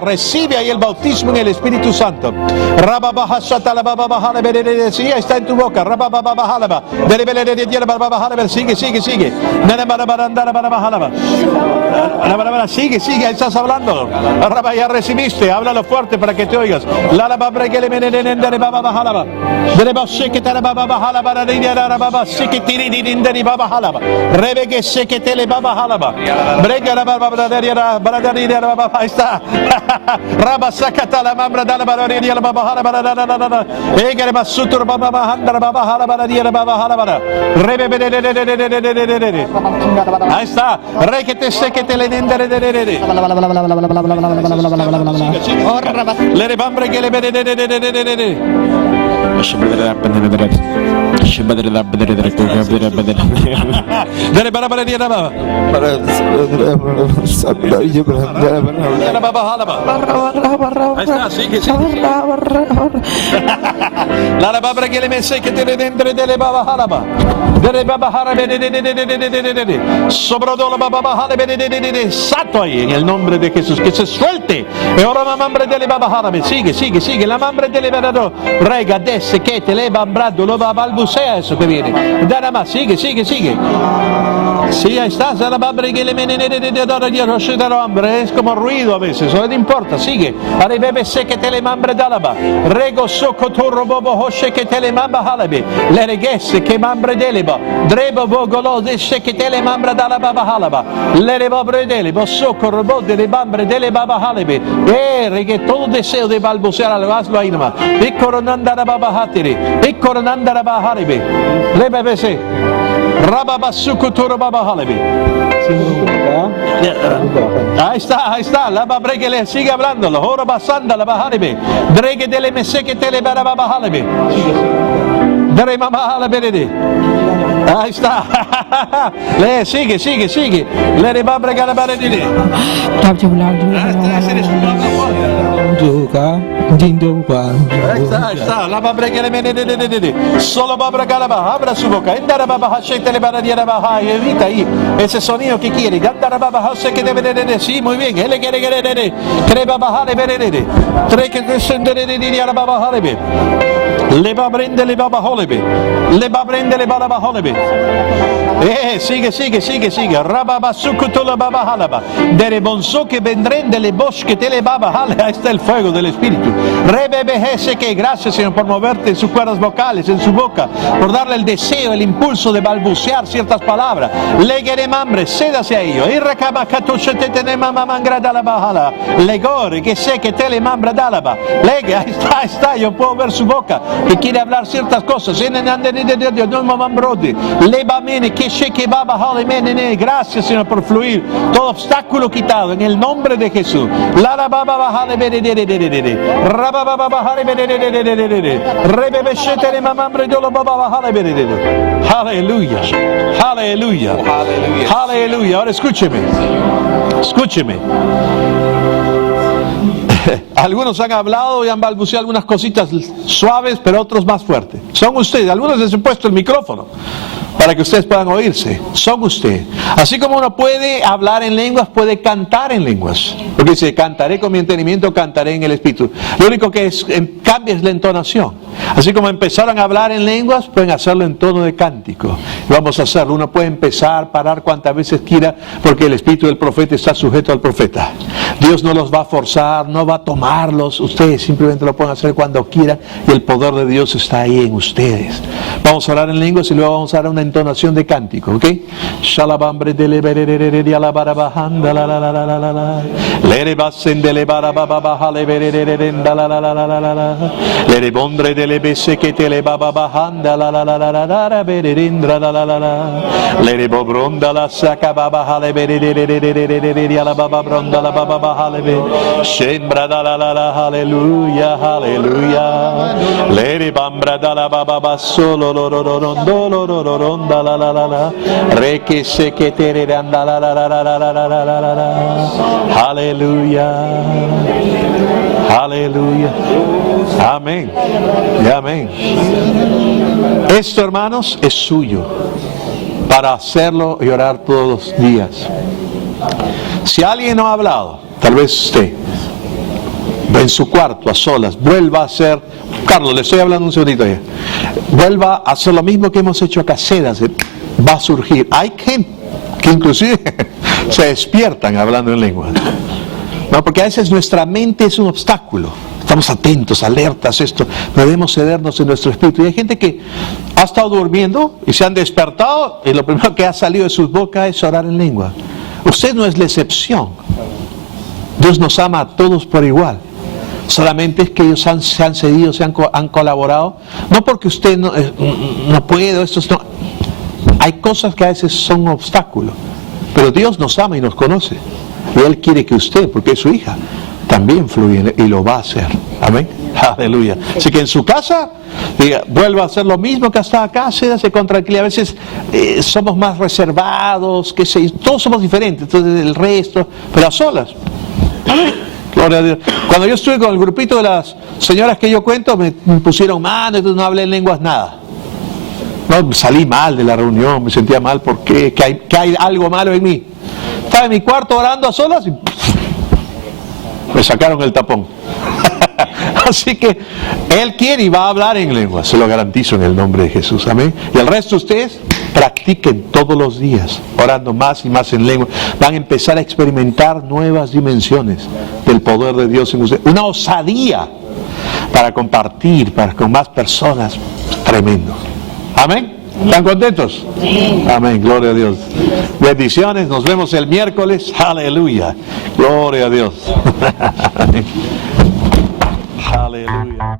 Recibe ahí el bautismo en el Espíritu Santo. Sí, está en tu boca. Sigue. Sigue, ahí estás hablando. Ya recibiste, háblalo fuerte para que te oigas. que te le baba halaba. Brega la baba baba. Ahí está. Raba sakata la mambra dala bararia la baba halaba. Egere basutur baba handra baba halaba la baba halaba. Rebe. Ahí está. Re que te se que te le dendere. Le bambre que le Dere para Ahí está, sigue. La babra que le mese que te dentro de baba halaba. Dere baba harabe sobrodo la baba harabe sato ahí en el nombre de Jesús que se suelte. E ora la mambre delle baba harabe sigue la mambre delle verado rega desse che te le bambrado lo va balbucea eso que viene. Dara más, sigue. Sí, ahí está, la mambre que le menene de hambre, es como ruido a veces, no le importa, sigue. Are bebe se que te le mambre dalaba. Rego socco torro bobo hoshe que te le mamba halabe. Le regesse che mambre deleba. Drebo bogolo desce che te le mambra dalaba halaba. Le rebabre deleba socco robo delle mambre delle baba halabe. Reggae todo deseo de balbucear al vaslo ahí nomás. Picoronanda la baba hatiri. Picoronanda la baba halabe. Le bebe se. Rababasuku Turababa Halebi. Ahí está, la babre que le sigue hablando, la hora basanda la baharibe, dregue dele mese que te le barababa halebi. Dre mama halebi. Ahí está. Le sigue. Le de babre que la baredile. Ahí está, la babre que le menene. Solo babre galaba, abra su boca. Endara baba hashete le baradiera baja y evita ahí ese sonido que quiere. Gandara baba hase que debe de sí, muy bien. Él quiere creba bajar de verede. Tre que descendere de la baba halebe. Le babrende le baba holebe. Le babrende le baba holebe. Sigue. Rababa sukutola baba halaba. Dere bonzo que vendrán de le bosque te le baba halaba. Ahí está el fuego del Espíritu. Rebebejese que gracias Señor por moverte en sus cuerdas vocales, en su boca, por darle el deseo, el impulso de balbucear ciertas palabras. Legere mambre, cédase a ello. Y recaba catuche te tenema mamangra dala bahala. Legore que sé que te le mambra dalaba. Legue, ahí está, yo puedo ver su boca que quiere hablar ciertas cosas. Gracias Señor por fluir. Todo obstáculo quitado en el nombre de Jesús. La baba bajale Rababa bajale rebebeshete le mamambre de lo baba bajale. Aleluya. Ahora escúcheme. Algunos han hablado y han balbuceado algunas cositas suaves, pero otros más fuertes. Son ustedes. Algunos les han puesto el micrófono para que ustedes puedan oírse. Son ustedes. Así como uno puede hablar en lenguas, puede cantar en lenguas. Porque dice, cantaré con mi entendimiento, cantaré en el Espíritu. Lo único que cambia es la entonación. Así como empezaron a hablar en lenguas, pueden hacerlo en tono de cántico. Vamos a hacerlo. Uno puede empezar, parar cuantas veces quiera, porque el espíritu del profeta está sujeto al profeta. Dios no los va a forzar, no va a tomarlos. Ustedes simplemente lo pueden hacer cuando quieran y el poder de Dios está ahí en ustedes. Vamos a orar en lenguas y luego vamos a dar una entonación de cántico, ¿ok? Shalabambre de leberere a la barabajanda la la la la la la la. Lerebasen de lebarababa lebererenda la la la la la la. Lerebondre de lebese que te lebababajanda la la la la la la bererindra la la la la. Lerebobronda la sacababa lebererere a la bababronda la bababa lebe. Shembra la la la la aleluya. Lerebambra la bababa solo lororondo la la la la, re que se que te randa la la la la la la la la la, aleluya, amén, y amén. Esto, hermanos, es suyo para hacerlo y orar todos los días. Si alguien no ha hablado, tal vez usted en su cuarto a solas, vuelva a hacer, Carlos, le estoy hablando un segundito ya, vuelva a hacer lo mismo que hemos hecho acá, cédase, va a surgir. Hay gente que inclusive se despiertan hablando en lengua, no, porque a veces nuestra mente es un obstáculo. Estamos atentos, alertas, esto. Debemos cedernos en nuestro espíritu. Y hay gente que ha estado durmiendo y se han despertado y lo primero que ha salido de sus bocas es orar en lengua. Usted no es la excepción. Dios nos ama a todos por igual. Solamente es que ellos se han cedido, han colaborado. No porque usted no puede, no. Hay cosas que a veces son obstáculos. Pero Dios nos ama y nos conoce. Y Él quiere que usted, porque es su hija, también fluye y lo va a hacer. Amén. Aleluya. Así que en su casa, vuelva a hacer lo mismo que hasta acá, cédase con tranquilidad. A veces somos más reservados, qué sé yo, todos somos diferentes, entonces el resto, pero a solas. Amén. Gloria a Dios. Cuando yo estuve con el grupito de las señoras que yo cuento, me pusieron mano, entonces no hablé en lenguas nada. No, salí mal de la reunión, me sentía mal porque que hay algo malo en mí. Estaba en mi cuarto orando a solas y me sacaron el tapón. Así que Él quiere y va a hablar en lenguas, se lo garantizo en el nombre de Jesús. Amén. Y el resto de ustedes practiquen todos los días, orando más y más en lengua. Van a empezar a experimentar nuevas dimensiones del poder de Dios en ustedes. Una osadía para compartir con más personas. Tremendo. Amén. ¿Están contentos? Amén. Gloria a Dios. Bendiciones. Nos vemos el miércoles. Aleluya. Gloria a Dios. Aleluya.